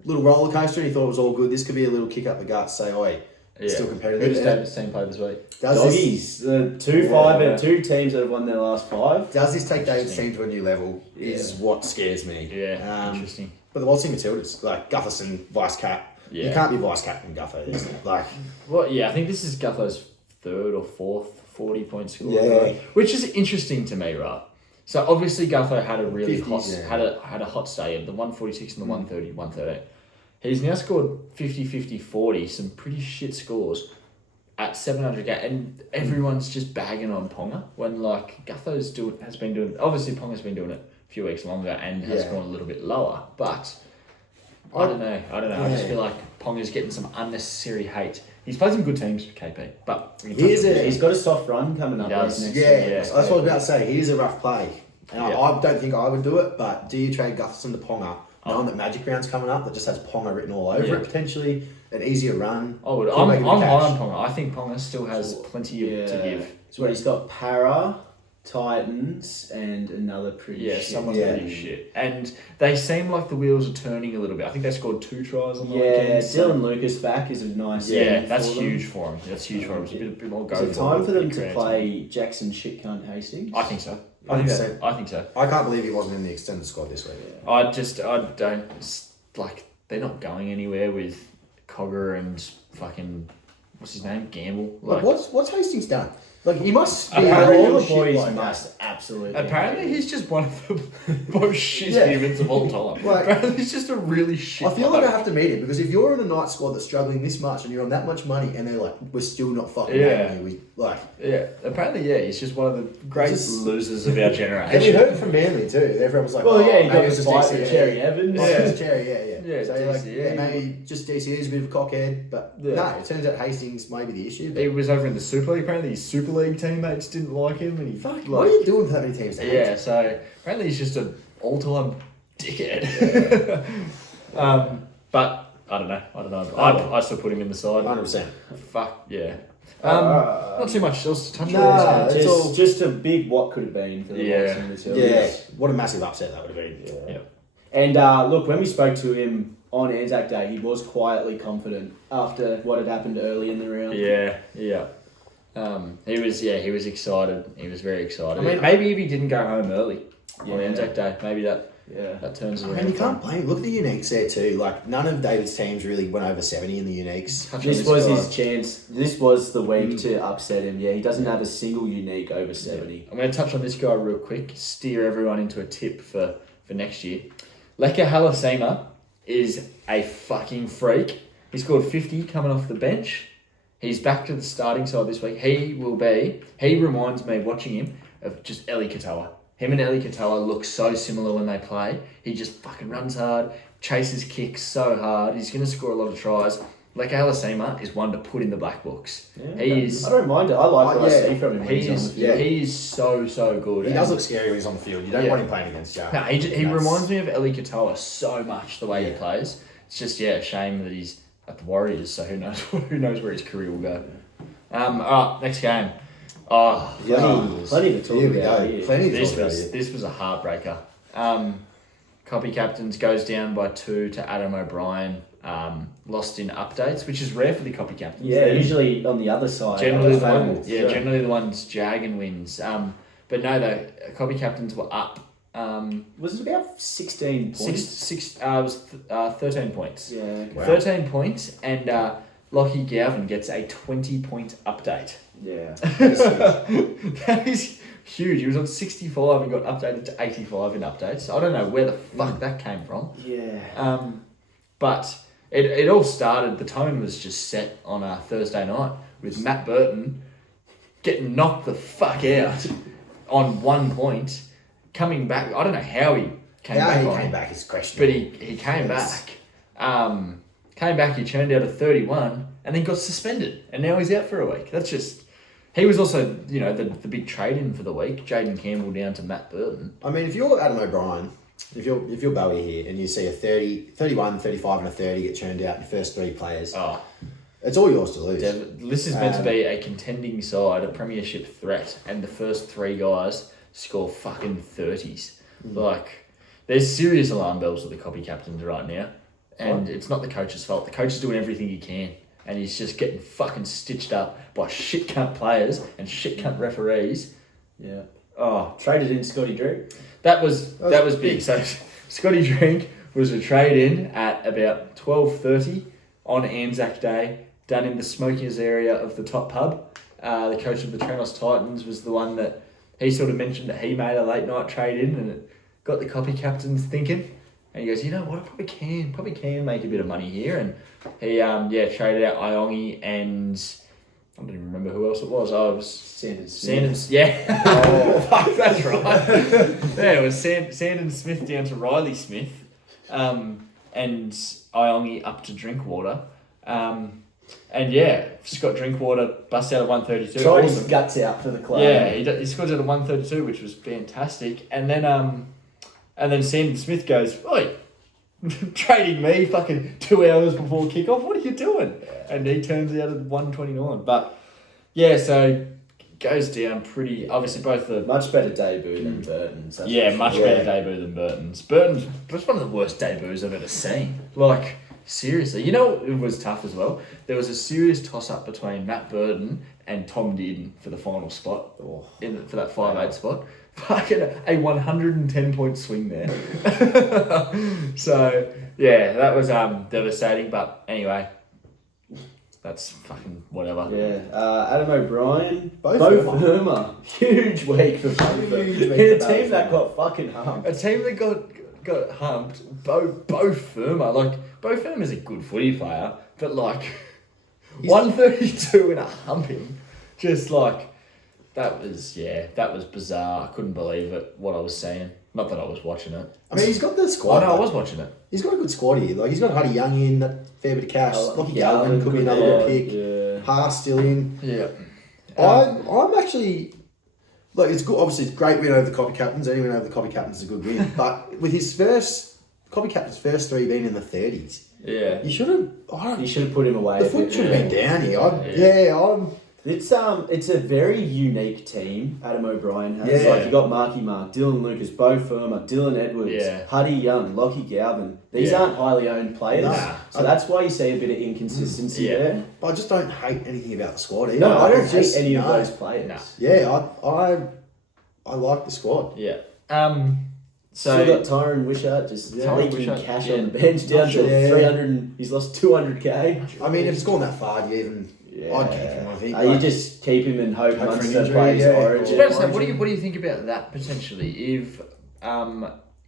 roller coaster. He thought it was all good. This could be a little kick up the gut. Say, oi, it's still competitive. Who does David's team play this week? Doggies, the 2-5 and 2 teams that have won their last 5. Does this take David's team to a new level? Is what scares me. Yeah, interesting. But the Waltzing Matildas, like Gutherson, vice cap. Yeah. You can't be vice captain Gutho. I think this is Gutho's 3rd or 4th 40-point score. Yeah. Which is interesting to me, right? So obviously Gutho had a really 50s, had a hot stay at the 146 and the 130, 113. He's now scored 50, 50, 40, some pretty shit scores at 700k, and everyone's just bagging on Ponga when like Gutho's has been doing. Obviously Ponga's been doing it a few weeks longer and has gone a little bit lower, but I don't know. I just feel like Ponga's getting some unnecessary hate. He's played some good teams for KP, but he's got a soft run coming up. That's what I was about to say. He is a rough play. And I don't think I would do it, but do you trade Gutherson to Ponga, knowing that Magic Round's coming up that just has Ponga written all over it, potentially an easier run? I would. I'm high on Ponga. I think Ponga still has plenty to give. So he's got Para, Titans, and another pretty shit. Someone's pretty shit. And they seem like the wheels are turning a little bit. I think they scored 2 tries on the weekend. Dylan Lucas back is a nice that's huge for him. That's huge for him. It's a bit more go. Is it time for them to play Jackson Shitcunt Hastings? I think so. I think so. I can't believe he wasn't in the extended squad this week. I don't like. They're not going anywhere with Cogger and fucking what's his name, Gamble. Like what's Hastings done? Like he must be all the boys must absolutely. Apparently, he's just one of the most shit humans of all time. Apparently, he's just a really shit. I feel like I have to meet him because if you're in a night squad that's struggling this much and you're on that much money and they're like, we're still not fucking having you, apparently, he's just one of the great losers of our generation. And we heard it from Manly too. Everyone was like, he got his fight with Cherry Evans. Yeah, so maybe just DC is a bit of a cockhead, but no, it turns out Hastings may be the issue. He was over in the Super League. Apparently, his Super League teammates didn't like him, and he what are you doing for that many teams? So apparently he's just an all-time dickhead. But I don't know. I still put him in the side. 100%. Fuck yeah. Not too much else to touch on. Just a big what could have been for the Matildas. What a massive upset that would have been. Yeah. And look, when we spoke to him on Anzac Day, he was quietly confident after what had happened early in the round. Yeah. He was excited. He was very excited. I mean, maybe if he didn't go home early on Anzac Day, maybe that turns it around. And you can't blame him. Look at the uniques there too. Like none of David's teams really went over 70 in the uniques. This was his chance. This was the week to upset him. Yeah, he doesn't have a single unique over 70. I'm going to touch on this guy real quick. Steer everyone into a tip for next year. Leka Halasima is a fucking freak. He scored 50 coming off the bench. He's back to the starting side this week. He reminds me, watching him, of just Eli Katoa. Him and Eli Katoa look so similar when they play. He just fucking runs hard, chases kicks so hard. He's going to score a lot of tries. Like Alasima is one to put in the black books. Yeah, He is. I don't mind it. I like what I see from him. When He he's on the is. field. He is so good. He does look scary when he's on the field. You don't want him playing against Joe. No, he That's- reminds me of Eli Katoa so much the way he plays. It's just a shame that he's at the Warriors. So who knows where his career will go. All right, next game. Oh, Plenty to talk Here we about go. here. Plenty to this talk about was here. this was a heartbreaker. Copy Captains goes down by 2 to Adam O'Brien. Lost in updates, which is rare for the Copy Captains. Yeah, usually on the other side. Generally the Fable. one, generally the ones jag and wins. But no, the Copy Captains were up. Was it about 16 points? Was 13 points. Yeah. Okay. Wow. 13 points, and Lockie Galvin gets a 20-point update. Yeah. That is huge. He was on 65 and got updated to 85 in updates. I don't know where the fuck that came from. Yeah. But it all started, the tone was just set on a Thursday night with Matt Burton getting knocked the fuck out on 1 point, coming back. I don't know how he came back. How he came back is questionable. But he came back. Came back, he turned out a 31 and then got suspended. And now he's out for a week. That's just... He was also, the big trade-in for the week. Jaden Campbell down to Matt Burton. I mean, if you're Adam O'Brien, if you're Bowie here and you see a 30, 31, 35 and a 30 get churned out in the first 3 players, it's all yours to lose. This is meant to be a contending side, a premiership threat, and the first 3 guys score fucking 30s. Like, there's serious alarm bells with the Copy Captains right now. And it's not the coach's fault. The coach is doing everything he can. And he's just getting fucking stitched up by shit cunt players and shit cunt referees. Yeah. Oh, Traded in Scotty Drew. that was big. So Scotty Drink was a trade in at about 12:30 on Anzac Day, done in the smokers area of the top pub. The coach of the Trenos Titans was the one that he sort of mentioned that he made a late night trade in, and it got the Copy Captains thinking. And he goes, you know what, I probably can make a bit of money here. And he traded out Iongi and I don't even remember who else it was. Oh, it was Sandon, yeah. Oh, fuck, that's right. Yeah, it was Sandon Smith down to Riley Smith, and Iongi up to Drinkwater. Scott Drinkwater busts out of 132. Tried his guts out for the club. Yeah, he scores out of 132, which was fantastic. And then Sandon Smith goes, oi, trading me fucking 2 hours before kickoff. What are you doing? And he turns out at 129. But yeah, so goes down pretty. Obviously, both the Much better debut than Burton's. that's for much sure. better debut than Burton's. Burton's was one of the worst debuts I've ever seen. Like, seriously. You know it was tough as well? There was a serious toss-up between Matt Burton and Tom Dearden for the final spot, for that 5'8" spot. Fucking a 110-point swing there. So, yeah, that was devastating. But anyway, that's fucking whatever. Yeah, Adam O'Brien, Bo Firma. Huge week for Bo Firma. Huge week In a for team Bo that Firma. got fucking humped. A team that got humped, Bo Firma. Like, Bo Firma's a good footy player, but like 132 in a humping, just like that was bizarre. I couldn't believe it, what I was seeing. Not that I was watching it. I mean, he's got the Oh squad. no, I was watching it. He's got a good squad here. Like, he's got Huddy Young in, that fair bit of cash. Lockie Galvin could be another good pick. Yeah. Haas still in. Yeah. I'm actually... Like, it's good. Obviously, it's a great win over the Copy Captains. Any win over the Copy Captains is a good win. But with his Copy Captain's first 3 being in the 30s, Yeah. you should have... You should have put him away. The foot should have been down here. It's a very unique team. Adam O'Brien has. Yeah. Like, you got Marky Mark, Dylan Lucas, Bo Firma, Dylan Edwards, Yeah. Huddy Young, Lockie Galvin. These Yeah. aren't highly owned players, Nah. so that's why you see a bit of inconsistency Yeah. there. But I just don't hate anything about the squad either. No, I don't It's hate just- any of no. those players. Nah. Yeah, I like the squad. Yeah. Still got Tyron Wishart just Tyron leaking Wishart, cash yeah. on the bench down to Yeah. 300. He's lost 200k. I mean, if it's gone that far, you even... I'd keep him, I think. You Like, just keep him and hope Hope for an Munster injury, plays yeah. I was Origin. about to say, what do you think about that potentially? If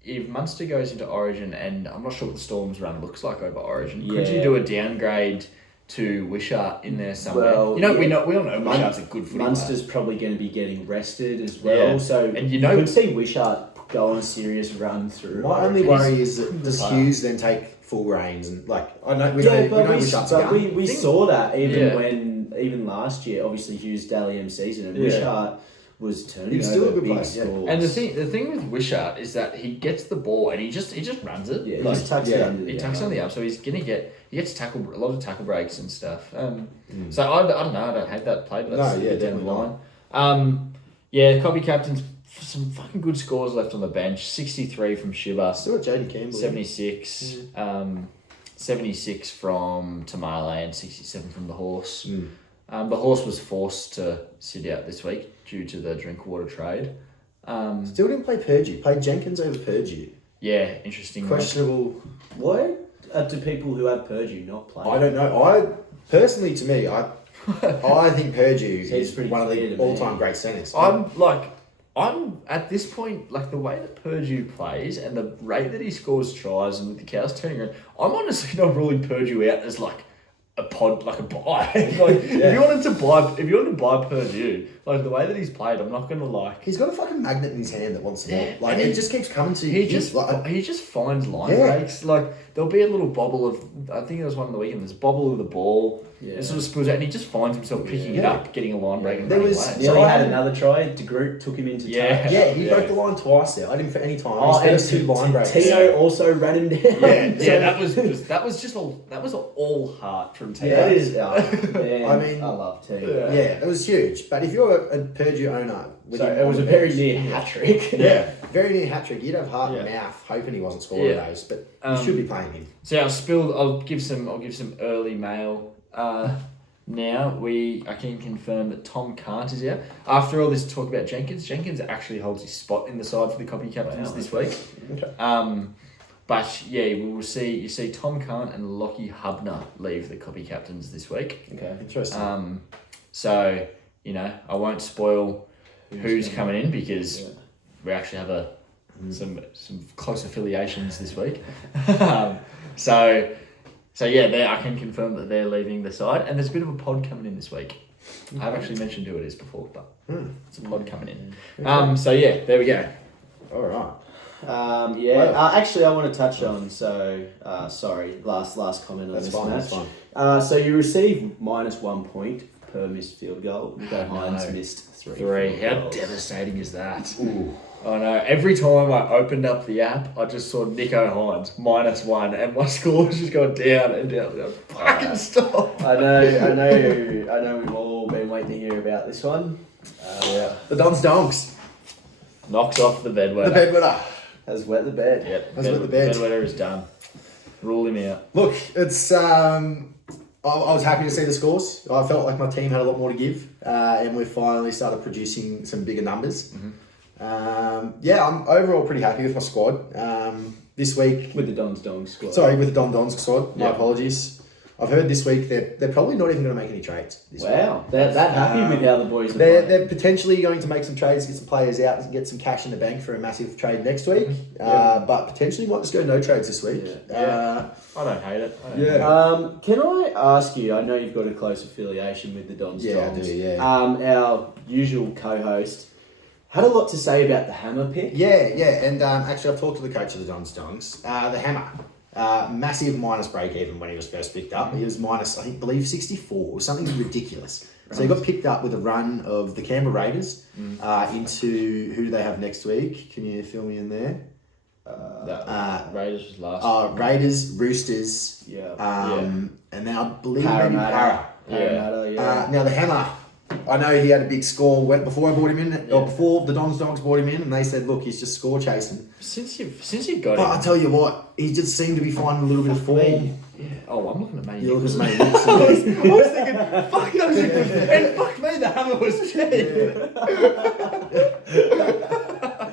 if Munster goes into Origin, and I'm not sure what the Storm's run looks like over Origin, could Yeah. you do a downgrade to Wishart in there somewhere? Well, we all know Wishart's a good footy player. Munster's probably going to be getting rested as well, Yeah. so And you could see Wishart go on a serious run through. My only Origin. worry is that does Wow. Hughes then take full reins and like I know we Yeah, know but Wishart's a gun. we saw that even Yeah. last year. Obviously, Hughes Dally M season, and Yeah. Wishart was turning He was still over a good big player, yeah. scores. And the thing with Wishart is that he gets the ball and he just runs it. yeah, he Like, just tucks it yeah, under he the tucks arm. on the up, so he gets tackle a lot of tackle breaks and stuff. So I don't know, I don't hate that play, but that's No, yeah, down the definitely line. Yeah, the copy captains, some fucking good scores left on the bench. 63 from Shiba, Still got Jaden Campbell. 76, 76 from Tamale, and 67 from the Horse. The Horse was forced to sit out this week due to the drink water trade. Still didn't play Purdue. Played Jenkins over Purdue. Yeah, interesting. Questionable. Why do people who have Purdue not play? I don't know. I personally, to me, I think Purdue Seems is pretty one of clear the to me. all-time great centers. I'm at this point, like the way that Purdue plays and the rate that he scores tries and with the cows turning around, I'm honestly not ruling Purdue out as like a buy. If you wanted to buy Purdue, like the way that he's played, I'm not gonna like. He's got a fucking magnet in his hand that wants to Yeah, like and it he- just keeps coming to He you. just like, he just finds line Yeah. breaks. Like there'll be a little bobble of, I think there was one on the weekend. There's a bobble of the ball. Yeah. It sort of spills out, and he just finds himself picking it Yeah. up, getting a line break, and There running was- away. Yeah, So he I had had- another try. De Groot took him into Yeah. touch. yeah, he Yeah. broke the line twice there. I didn't for any time. Oh, His and first two line breaks. Tino also ran him down. Yeah, that was all heart from Tino. That is, man, I mean, I love Tino. Yeah. Yeah, it was huge. But if you're a Purdue owner, with So him it was on a the very bench- near hat trick. Yeah, very near hat trick. You'd have heart and Yeah. mouth hoping he wasn't scoring Yeah. those, but you should be playing him. So I'll give some early mail. Now I can confirm that Tom Kant is out. After all this talk about Jenkins actually holds his spot in the side for the copy captains this week. Okay. But yeah, you see Tom Kant and Lockie Hubner leave the copy captains this week. Okay. Interesting. So I won't spoil who's coming in because we actually have some close affiliations this week. So yeah, I can confirm that they're leaving the side, and there's a bit of a pod coming in this week. I've actually mentioned who it is before, but it's a pod coming in. So yeah, there we go. All right. Actually, I want to touch on. Sorry, last comment on That's this fine. match. That's fine. So you receive -1 point per missed field goal. Nico Hines no. missed 3 Three. field How goals. devastating is that? I know. Every time I opened up the app, I just saw Nico Hines -1, and my score was just going down and down. Going, fucking stop. I know. We've all been waiting to hear about this one. The Dons Donks. Knocks off the bedwetter. The bedwetter. Has wet the bed. Yep. That's what the bed. Bedwetter is done. Rule him out. Look, it's. I was happy to see the scores. I felt like my team had a lot more to give, and we finally started producing some bigger numbers. I'm overall pretty happy with my squad. This week, With the Dons squad. sorry, with the Don Dons squad. My Yeah. apologies. I've heard this week they're probably not even going to make any trades. This week. Wow. They're that happy with how the boys are They're playing. potentially going to make some trades, get some players out, and get some cash in the bank for a massive trade next week. But potentially might just go no trades this week. Yeah. I don't hate it. Can I ask you? I know you've got a close affiliation with the Dons. Yeah, I Dogs. do, yeah. Our usual co-host had a lot to say about the Hammer pick. Yeah, and actually I've talked to the coach of the Dons Dongs. The Hammer, massive minus break even when he was first picked up. He was minus, I believe 64 or something ridiculous. So he got picked up with a run of the Canberra Raiders into who do they have next week? Can you fill me in there? Raiders was last. Raiders, Roosters, Yeah. and then I believe maybe Parramatta. Para. Parramatta, yeah. Now the Hammer, I know he had a big score before I bought him in, or before the Dons Dogs bought him in, and they said, look, he's just score chasing. Since you got But him. I tell you what, he just seemed to be finding a little bit of form. Yeah. Oh, I'm looking at Manny. You look at Nichols. Manny Nichols. I was thinking, fuck those and fuck me, the Hammer was cheap.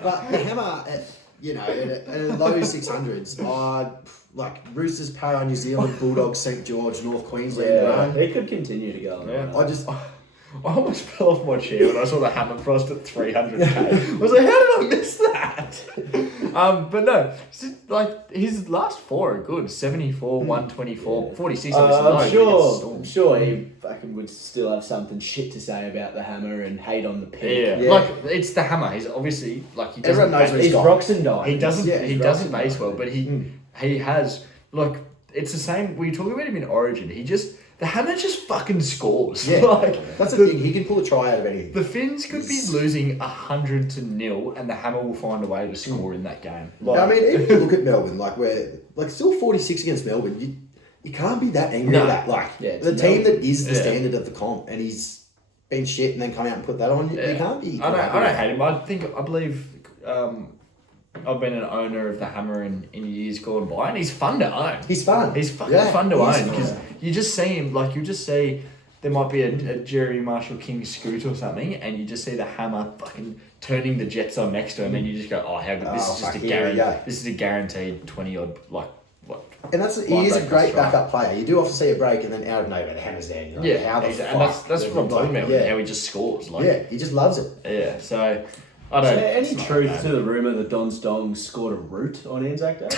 But the Hammer, at low 600s, like Roosters, Para, New Zealand, Bulldogs, St George, North Queensland. Yeah, it could continue to go on. Yeah. I just, I almost fell off my chair when I saw the hammer priced at 300k. I was like, how did I miss that? But no, like his last four are good. 74, 124, 46. I'm sure he fucking would still have something shit to say about the hammer and hate on the pick. Yeah, like it's the hammer. He's obviously like he doesn't. Everyone knows what He's got. Roxendine. He doesn't. Yeah, he he's doesn't Roxendine. base well, but he has like it's the same. We talk about him in Origin. The hammer just fucking scores. Yeah, like that's the thing. He can pull a try out of anything. the Finns could be losing 100-0, and the hammer will find a way to score in that game. I mean, even if you look at Melbourne, like we're like still 46 against Melbourne. You can't be that angry No. at that. Like Yeah, the it's team Melbourne. that is the Yeah. standard of the comp, and he's been shit, and then come out and put that on. You can't be. I don't hate him. I believe. I've been an owner of the hammer in years gone by, and he's fun to own. He's fun. He's fucking Yeah, fun to he's own fun. because you just see him like you just see there might be a Jeremy Marshall King scoot or something, and you just see the hammer fucking turning the Jets on next to him, and you just go, oh, how good! This Oh, is just fuck, a here we go. This is a guaranteed 20-odd what. And he is a great backup player. You do often see a break, and then out of nowhere, the hammer's there. And you're like, how the exactly. fuck? And that's what I'm talking about. Yeah. How he just scores. Like, Yeah, he just loves it. yeah. So I Is don't. there any it's not truth bad. to the rumour that Don's Dongs scored a root on Anzac Day?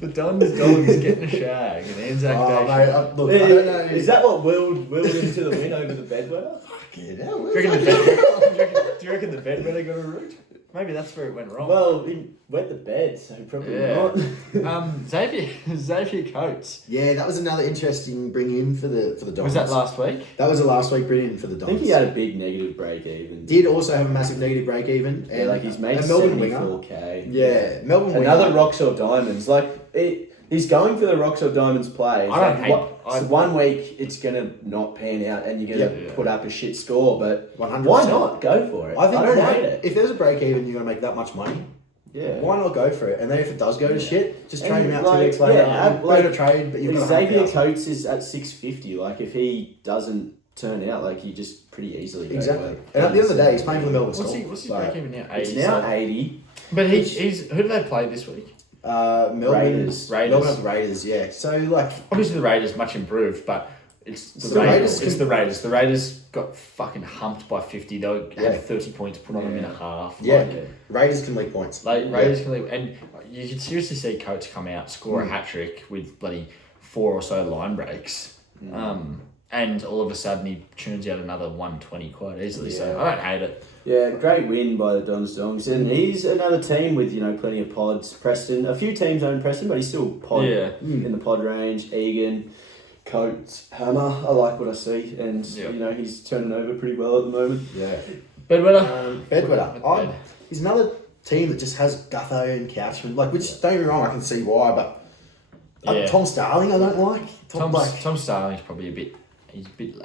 The Don's dog is getting a shag and Anzac Oh, Day. mate, look, I don't know. Is that what willed into the win over the bedwetter? Fucking hell, Do where's you reckon the that? do you reckon the bed better got a root? Maybe that's where it went wrong. Well, he wet the bed, so probably Yeah. not. Xavier Coates. Yeah, that was another interesting bring in for the Dons. Was that last week? That was the last week bring in for the I Dons. think he had a big negative break even. Did also have a massive negative break even. Yeah, like he's made a Melbourne winger. 74k. Yeah, Melbourne Another winger. Roxor Diamonds. He's going for the Roxor Diamonds play. It's I don't like, hate- so one week it's gonna not pan out and you're gonna Yeah. put up a shit score, but 100%. why not go for it? I think don't hate it. if there's a break even, you're gonna make that much money. Yeah. Why not go for it? And then if it does go to shit, just trade And, him out like, 2 weeks later. yeah, Burn like, a trade, but you've got Xavier 100,000. Coates is at 650. Like if he doesn't turn out, like you just pretty easily go Exactly. like, And at the end of the day, he's playing for the Melbourne What's Storm. his Like, break even now? It's 80. now so- 80. But he's who do they play this week? Melbourne Raiders. Melbourne have the Raiders, yeah. So like, Obviously the Raiders much improved, but it's the the Raiders. Raiders It's can- the Raiders. The Raiders got fucking humped by 50. They Yeah. had 30 points put on them in a half. yeah, Like, Raiders can leak points. Raiders can leave, and you can seriously see Coates come out, score a hat trick with bloody 4 or so line breaks, and all of a sudden he churns out another 120 quite easily. So Yeah. I don't hate it. Yeah, great win by the Dons Dongs. And he's another team with, plenty of pods. Preston, a few teams own Preston, but he's still pod Yeah. in the pod range. Egan, Coates, Hammer. I like what I see. And, Yeah. he's turning over pretty well at the moment. Yeah. Bedwetter. Bedwetter. He's another team that just has Gutho and Couchman. Like, which, don't get me wrong, I can see why, but Yeah. Tom Starling, I don't like. Tom Starling's probably he's a bit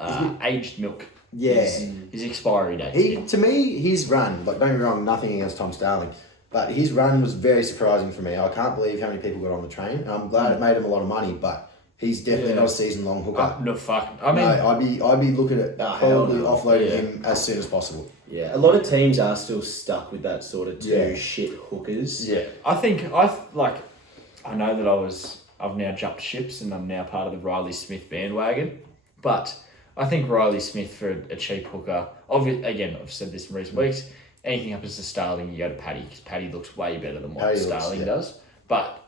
aged milk. Yeah. His expiry date. To me, his run, like, don't get me wrong, nothing against Tom Starling, but his run was very surprising for me. I can't believe how many people got on the train. And I'm glad it made him a lot of money, but he's definitely not a season-long hooker. No fuck. I mean, I'd be looking at hell probably no. offloading Yeah. him as soon as possible. Yeah, a lot of teams are still stuck with that sort of two Yeah. shit hookers. yeah. I know that I've now jumped ships and I'm now part of the Riley Smith bandwagon, but I think Riley Smith for a cheap hooker. Again, I've said this in recent weeks. Anything happens to Starling, you go to Paddy because Paddy looks way better than what Starling does. But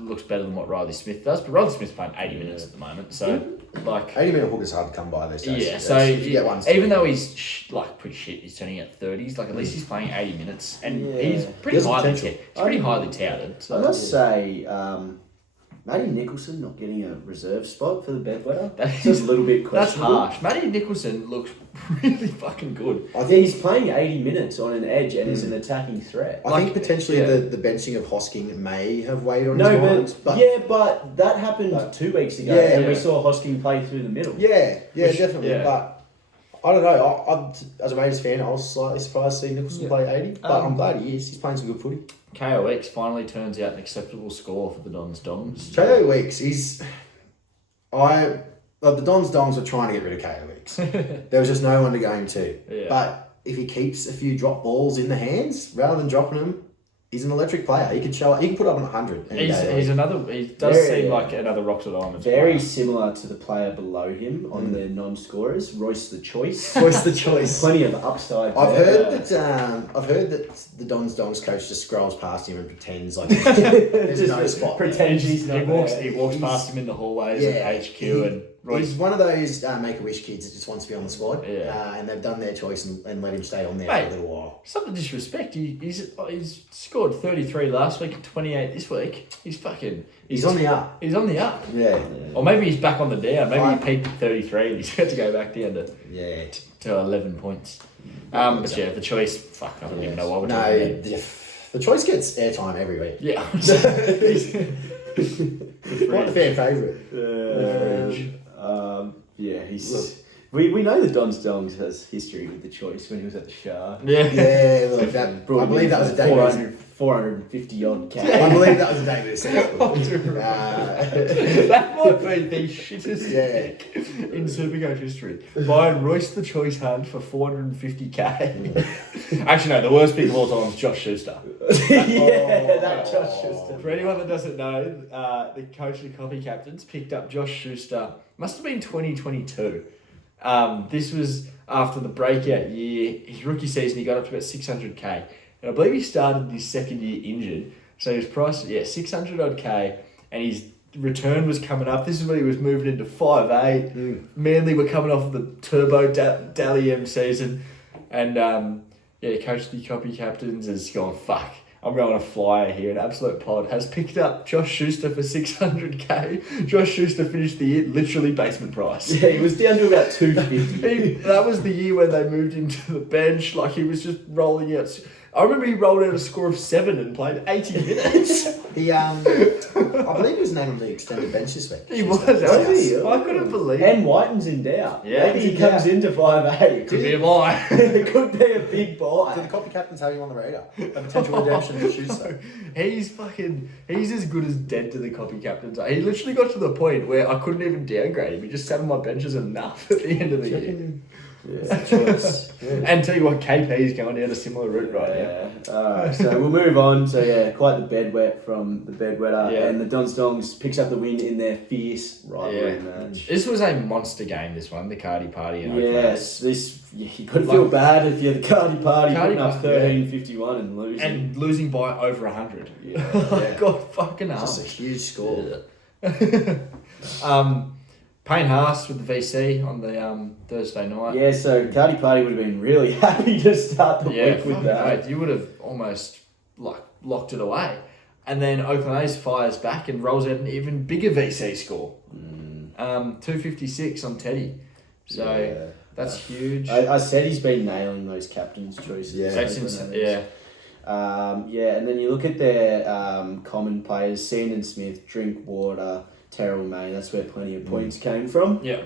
looks better than what Riley Smith does. But Riley Smith's playing 80 minutes at the moment, so like 80-minute hooker's hard to come by these days. yeah. So if you get one, even though he's pretty shit, he's turning out 30s. Like at least he's playing 80 minutes, and he's pretty He has highly potential. he's pretty highly touted. I So must say, Matty Nicholson not getting a reserve spot for the bedwetter. That Just a little bit that's questionable. harsh. Matty Nicholson looks really fucking good. I think he's playing 80 minutes on an edge and is an attacking threat. I think potentially yeah. the benching of Hosking may have weighed on No, his but, mind. but that happened 2 weeks ago, Yeah, and we yeah. saw Hosking play through the middle. Yeah, definitely. yeah. But I don't know. I as a Raiders fan, I was slightly surprised to see Nicholson play 80, but I'm glad he is. He's playing some good footy. KOX finally turns out an acceptable score for the Dons Dongs. KO Weeks, the Dons Dongs were trying to get rid of KO Weeks. There was just no one to go him to. Yeah. But if he keeps a few drop balls in the hands, rather than dropping them, He's an electric player. He could show up. He can put up on 100. any day of the He's week. another. He does Very- seem like another Rocks of Diamonds. Very player. similar to the player below him on the non-scorers, Royce the Choice. Choice the choice. Plenty of upside. I've there. heard that the Don's coach just scrolls past him and pretends like there's no Just spot. pretend he's He not walks. there. He walks He's- past him in the hallways Yeah, at HQ, and He's one of those Make-A-Wish kids that just wants to be on the squad. Yeah. And they've done their choice and let him stay on there Mate. for a little while. Some disrespect. He's scored 33 last week and 28 this week. He's He's on the up. He's on the up. Yeah. Or maybe he's back on the down. Maybe I- he peaked at 33 and he's got to go back down Yeah. to 11 points. But yeah, the choice. Fuck, I don't even know why we're No, talking about it. the choice gets airtime every week. Yeah. Quite the fan favourite. Yeah, he's. Look. We know that Don Stongs has history with the choice when he was at the Shah. Yeah. Yeah, look, I believe that was a day. 450 odd K. I believe that was a day with That might be the shittest Yeah. pick in Supercoach history. Buying Royce the Choice Hunt for 450k. Actually, no, the worst pick of all time is Josh Schuster. That Josh Schuster. For anyone that doesn't know, the coach of the Copy Captains picked up Josh Schuster. Must have been 2022. This was after the breakout year. His rookie season, he got up to about 600k. And I believe he started his second year injured. So he was priced, 600 odd K. And his return was coming up. This is when he was moving into 5'8". Manly were coming off the turbo Dally M season. And coach of the Copy Captains has gone, fuck, I'm going a flyer here. An absolute pod has picked up Josh Schuster for 600k. Josh Schuster finished the year literally basement price. Yeah, he was down to about 250. That was the year when they moved him to the bench. Like, he was just rolling out. I remember he rolled out a score of 7 and played 80 minutes. I believe he was named on the extended bench this week. He was. Was he? I couldn't believe it. And Whiten's in doubt. Yeah. Maybe he comes into 5'8". Could be a lie. It could be a big Do buy. the Copy Captains have him on the radar? A potential redemption for Schuster. He's as good as dead to the Copy Captains. He literally got to the point where I couldn't even downgrade him. He just sat on my bench as enough at the end of the year. Yeah. Choice. And tell you what, KP is going down a similar route right now. Yeah. Alright, so we'll move on. So yeah, quite the bedwet from the bedwetter. Yeah. And the Don Stongs picks up the win in their fierce rivalry match. This was a monster game, this one, the Cardi Party. In Oakland. Yes, you got to feel bad if you're the Cardi Party Cardi putting up Party, 13-51 and losing. And losing by over 100. Yeah. God fucking hell. Just a huge score. Payne Haas with the VC on the Thursday night. Yeah, so Cardi Party would have been really happy to start the week with fucking that. oath. You would have almost locked it away. And then Oakland A's fires back and rolls out an even bigger VC score. 256 on Teddy. So Yeah. that's huge. I said he's been nailing those captain's choices. Yeah. So since, yeah. And then you look at their common players, Sandon Smith, Drinkwater, Terrell May. That's where plenty of points came from. Yeah.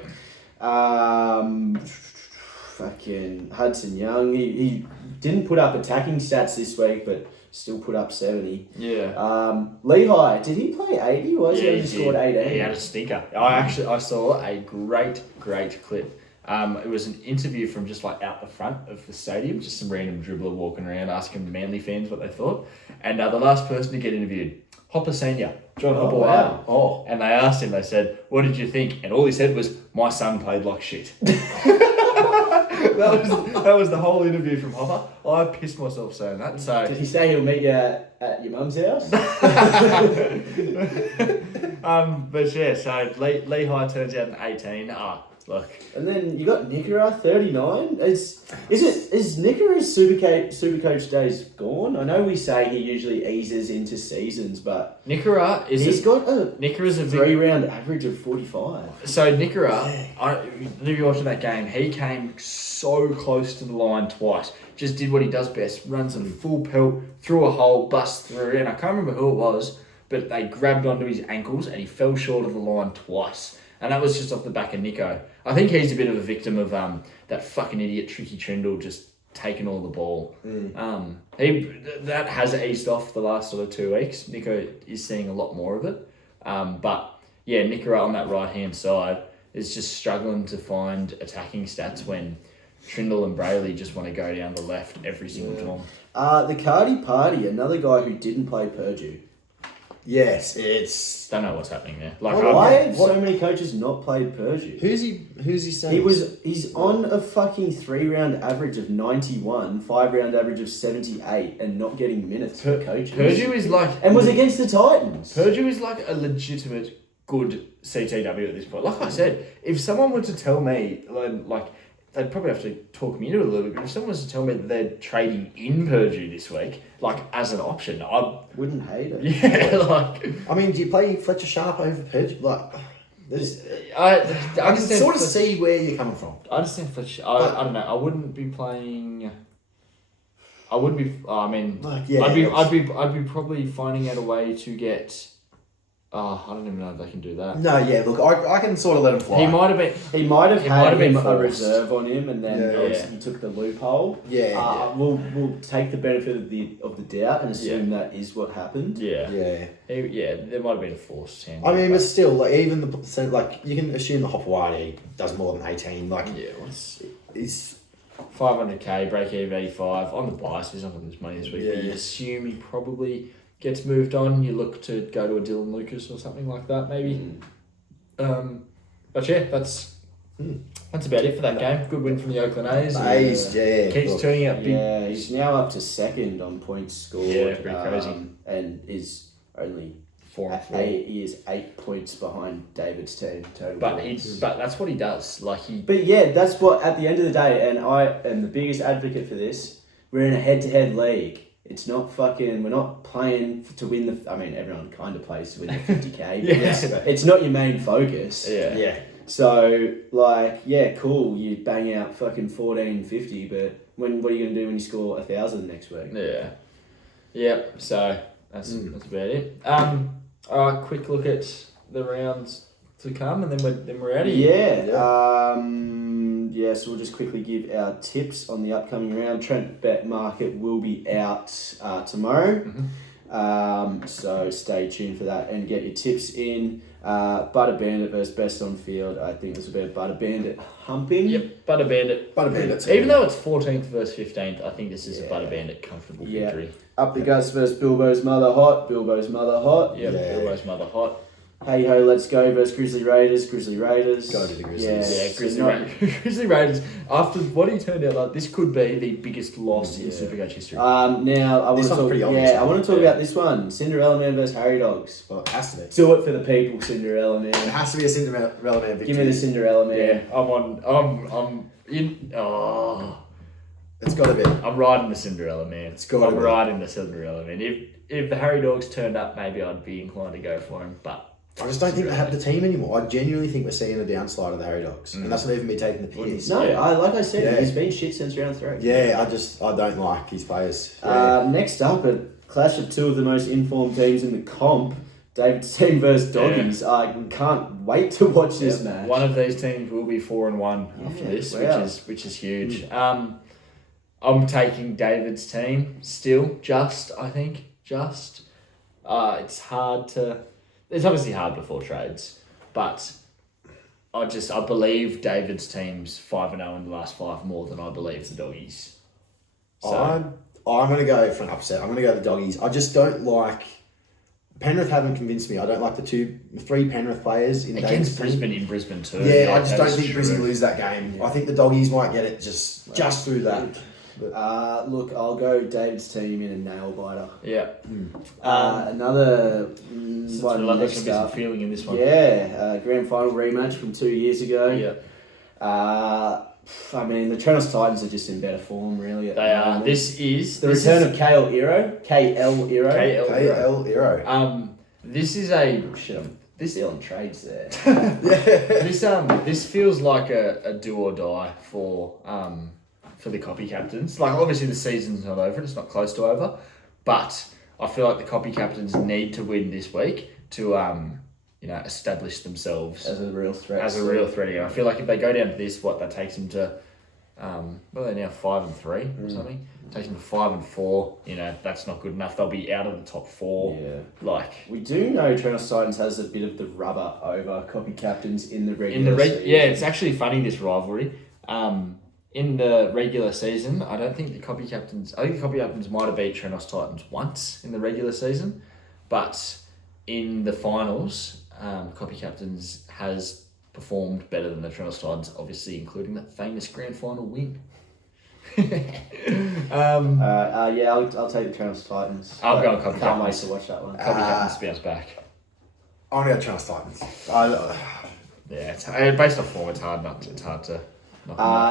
Fucking Hudson Young. He didn't put up attacking stats this week, but still put up 70. Yeah. Lehigh, did he play 80? Was Yeah, he? He scored 18. He had a stinker. I saw a great clip. It was an interview from just like out the front of the stadium, just some random dribbler walking around asking Manly fans what they thought. And the last person to get interviewed, Hopper Senior, John Hopper. Wow. Oh. And they asked him, they said, "What did you think?" And all he said was, "My son played like shit." That was the whole interview from Hopper. I pissed myself saying that. So Did he say he'll meet you at your mum's house? but yeah, so Lehigh turns out an 18. Look. And then you got Nickera, 39. Is Nickera's Supercoach days gone? I know we say he usually eases into seasons, but Nickera is he's got a Nickera's a 3-round average of 45. So Nickera, if you're watching that game, he came so close to the line twice. Just did what he does best, runs a full pelt through a hole, busts through, and I can't remember who it was, but they grabbed onto his ankles and he fell short of the line twice. And that was just off the back of Nico. I think he's a bit of a victim of that fucking idiot Tricky Trindle just taking all the ball. That has eased off the last sort of 2 weeks. Nico is seeing a lot more of it. But yeah, Nickera on that right hand side is just struggling to find attacking stats when Trindle and Brayley just want to go down the left every single time. The Cardi Party, another guy who didn't play Purdue. Yes, it's. Don't know what's happening there. Like, Why have so many coaches not played Purdue? Who's he saying? He's on a fucking 3-round average of 91, 5-round average of 78, and not getting minutes for coaches. Purdue is like... And was against the Titans. Purdue is like a legitimate good CTW at this point. Like I said, if someone were to tell me, like, they'd probably have to talk me into it a little bit, but if someone was to tell me that they're trading in Purdue this week, like, as an option, I wouldn't hate it. Yeah, like... I mean, do you play Fletcher Sharp over Purdue? Like, there's... I I can sort of see where you're coming from. I understand Fletcher. I don't know. I wouldn't be playing... I wouldn't be... I mean... Like, yeah, I'd be probably finding out a way to get... I don't even know if they can do that. No, yeah, look, I can sort of let him fly. He might have been... He might have had been a forced. reserve on him, and then Yeah. obviously he took the loophole. Yeah. We'll take the benefit of the doubt and assume that is what happened. Yeah. Yeah. There might have been a forced hand. I mean, but still, like, even the percent, like, you can assume the Hopewadi does more than 18. Like, Yeah, what's... it's... 500k, break even 85. On the bias, he's not on this money this week, but Yeah. you assume he probably gets moved on. You look to go to a Dylan Lucas or something like that, maybe. But yeah, that's about it for that game. Good win from the Oakland A's. A's, yeah. Keeps look. turning out big. Yeah, he's now up to second on points scored. Yeah, pretty crazy. And is only 4-4. he is 8 points behind David's team total. But that's what he does. Like But yeah, that's what at the end of the day, and I am the biggest advocate for this. We're in a head-to-head league. It's not fucking. We're not playing to win the. I mean, everyone kind of plays to win the 50k. But Yeah. it's not your main focus. Yeah. Yeah. So like, yeah, cool. You bang out fucking 1450, but what are you gonna do when you score 1,000 next week? Yeah. Yep. So that's about it. All right. Quick look at the rounds to come, and then we're out of here. Yeah. So we'll just quickly give our tips on the upcoming round. Trent Bet Market will be out tomorrow. So stay tuned for that and get your tips in. Butter Bandit versus Best on Field. I think this will be a Butter Bandit humping. Yep. Butter Bandit. Butter Bandit. Even though it's 14th versus 15th, I think this is a Butter Bandit comfortable victory. Up the Guts versus Bilbo's Mother Hot. Bilbo's Mother Hot. Yep. Yeah. Bilbo's Mother Hot. Hey Ho, Let's Go versus Grizzly Raiders. Grizzly Raiders. Go to the Grizzlies. Yeah, Yeah, Grizzly Raiders. After what he turned out like, this could be the biggest loss in Supercoach history. Now I want This to one's talk. pretty obvious, I want to talk yeah. about this one. Cinderella Man versus Harry Dogs. Well, it has to be. Do it for the people, Cinderella Man. It has to be a Cinderella Man victory. Give me the Cinderella Man. Yeah, I'm in. Oh, It's got to be. I'm riding the Cinderella Man. gotta I'm be. riding the Cinderella Man. If the Harry Dogs turned up, maybe I'd be inclined to go for him. But I just don't think they have the team anymore. I genuinely think we're seeing a downslide of the Harry Dogs. And that's not even me taking the piss. No, Yeah. like I said, Yeah. he's been shit since round 3. Yeah, I don't like his players. Yeah. Next up, a clash of two of the most informed teams in the comp. David's team versus Doggies. I can't wait to watch this match. one of these teams will be 4-1 after this, wow. which is huge. I'm taking David's team still. I think. It's hard to. It's obviously hard before trades, but I believe David's team's 5-0 in the last 5 more than I believe the Doggies. So I'm going to go for an upset. I'm going to go the Doggies. I just don't like... Penrith haven't convinced me. I don't like the 3 Penrith players in against David's team. Brisbane in Brisbane too. Yeah, I just that don't is think true. Brisbane lose that game. I think the Doggies might get it just through that. Look, I'll go David's team in a nail biter. Yeah. Another So one there's next gonna be some up. feeling in this one. Yeah, grand final rematch from 2 years ago. Yeah. I mean, the Toronto Titans are just in better form, really. At They the are. moment. This is the return of KL Iro. KL Iro. KL Hero. This is a Shit, I'm stealing trades there. this feels like a do or die for the copy captains. Like obviously the season's not over, it's not close to over, but I feel like the copy captains need to win this week to establish themselves As a real threat. here. I feel like if they go down to this, that takes them to they're now 5-3 or something. Takes them to 5-4. That's not good enough. They'll be out of the top 4. Yeah. We do know Toronto Titans has a bit of the rubber over copy captains in the regular season. Yeah, it's actually funny, this rivalry. in the regular season, I don't think the Copy Captains. I think the Copy Captains might have beat Trenos Titans once in the regular season, but in the finals, Copy Captains has performed better than the Trenos Titans, obviously including that famous grand final win. Yeah, I'll take the Trenos Titans. I'll go on Copy Can't wait Captains. to watch that one. Copy Captains bounce back. I'm going to go Trans Titans. Yeah, it's based off form. It's hard not. It's hard to.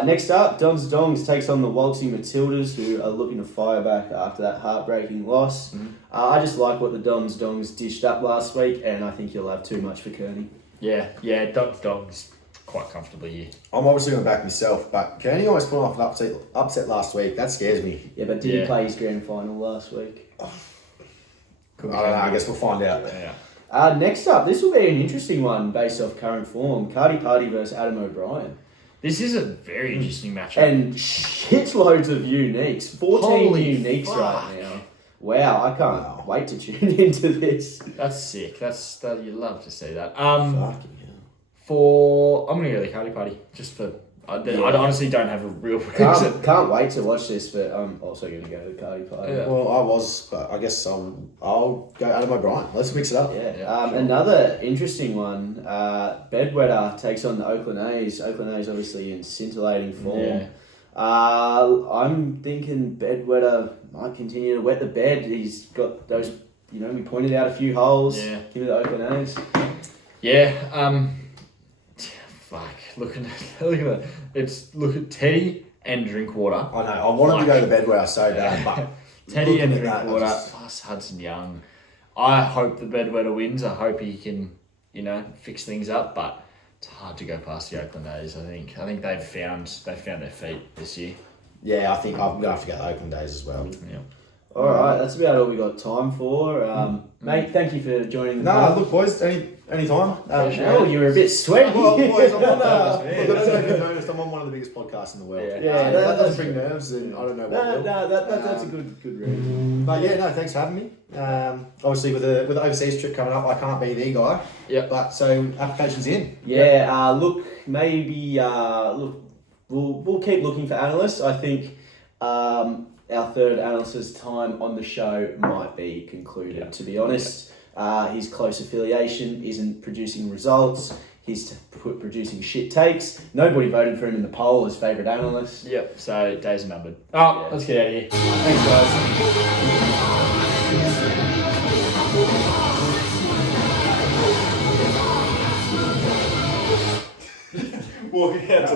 Next up, Dons Dongs takes on the Waltzing Matildas, who are looking to fire back after that heartbreaking loss. I just like what the Dons Dongs dished up last week, and I think you'll have too much for Kearney. Yeah, Dogs quite comfortably here. I'm obviously going to back myself, but Kearney always put off an upset last week. That scares me. Yeah, but did he play his grand final last week? I don't know. I guess we'll find out. Yeah. Next up, this will be an interesting one based off current form. Cardi Party versus Adam O'Brien. This is a very interesting matchup. And shitloads of uniques. 14 Holy uniques fuck. right now. Wow, I can't wait to tune into this. That's sick. That you love to see that. Fucking hell. I'm gonna go the Cardi Party just for. I honestly don't have a real reason. Can't wait to watch this, but I'm also going to go to the Cardi Party. Yeah. Well, I was, but I guess I'll go Adam O'Brien. Let's mix it up. Yeah. Yeah, sure. Another interesting one. Bedwetter takes on the Oakland A's. Oakland A's obviously in scintillating form. Yeah. I'm thinking Bedwetter might continue to wet the bed. He's got those. We pointed out a few holes. Yeah. Give me the Oakland A's. Yeah. Fuck. Look at Teddy and Drinkwater. I know. I wanted to go to Bedwetter so bad, but Teddy and looking at that, I Drinkwater just- plus Hudson Young. I hope the Bedwetter wins. I hope he can, fix things up. But it's hard to go past the Oakland A's. I think they've found their feet this year. Yeah, I think I'm going to have to go Oakland Days as well. Yeah. All right, that's about all we got time for. Mate, thank you for joining the No, look, boys, any time. Oh, you were a bit sweaty. Well, boys, I'm on, look, I man. don't know if you've noticed, I'm on one of the biggest podcasts in the world. Yeah. That doesn't bring nerves, and I don't know what No, will. that's a good read. But yeah, no, thanks for having me. Obviously, with the overseas trip coming up, I can't be the guy. Yep. But so applications in. Yeah, look, maybe we'll keep looking for analysts. I think our third analyst's time on the show might be concluded. To be honest, his close affiliation isn't producing results. He's producing shit takes. Nobody voted for him in the poll as favourite analyst. Yep. So days are numbered. Oh, let's get out of here. Thanks, guys. Walking out to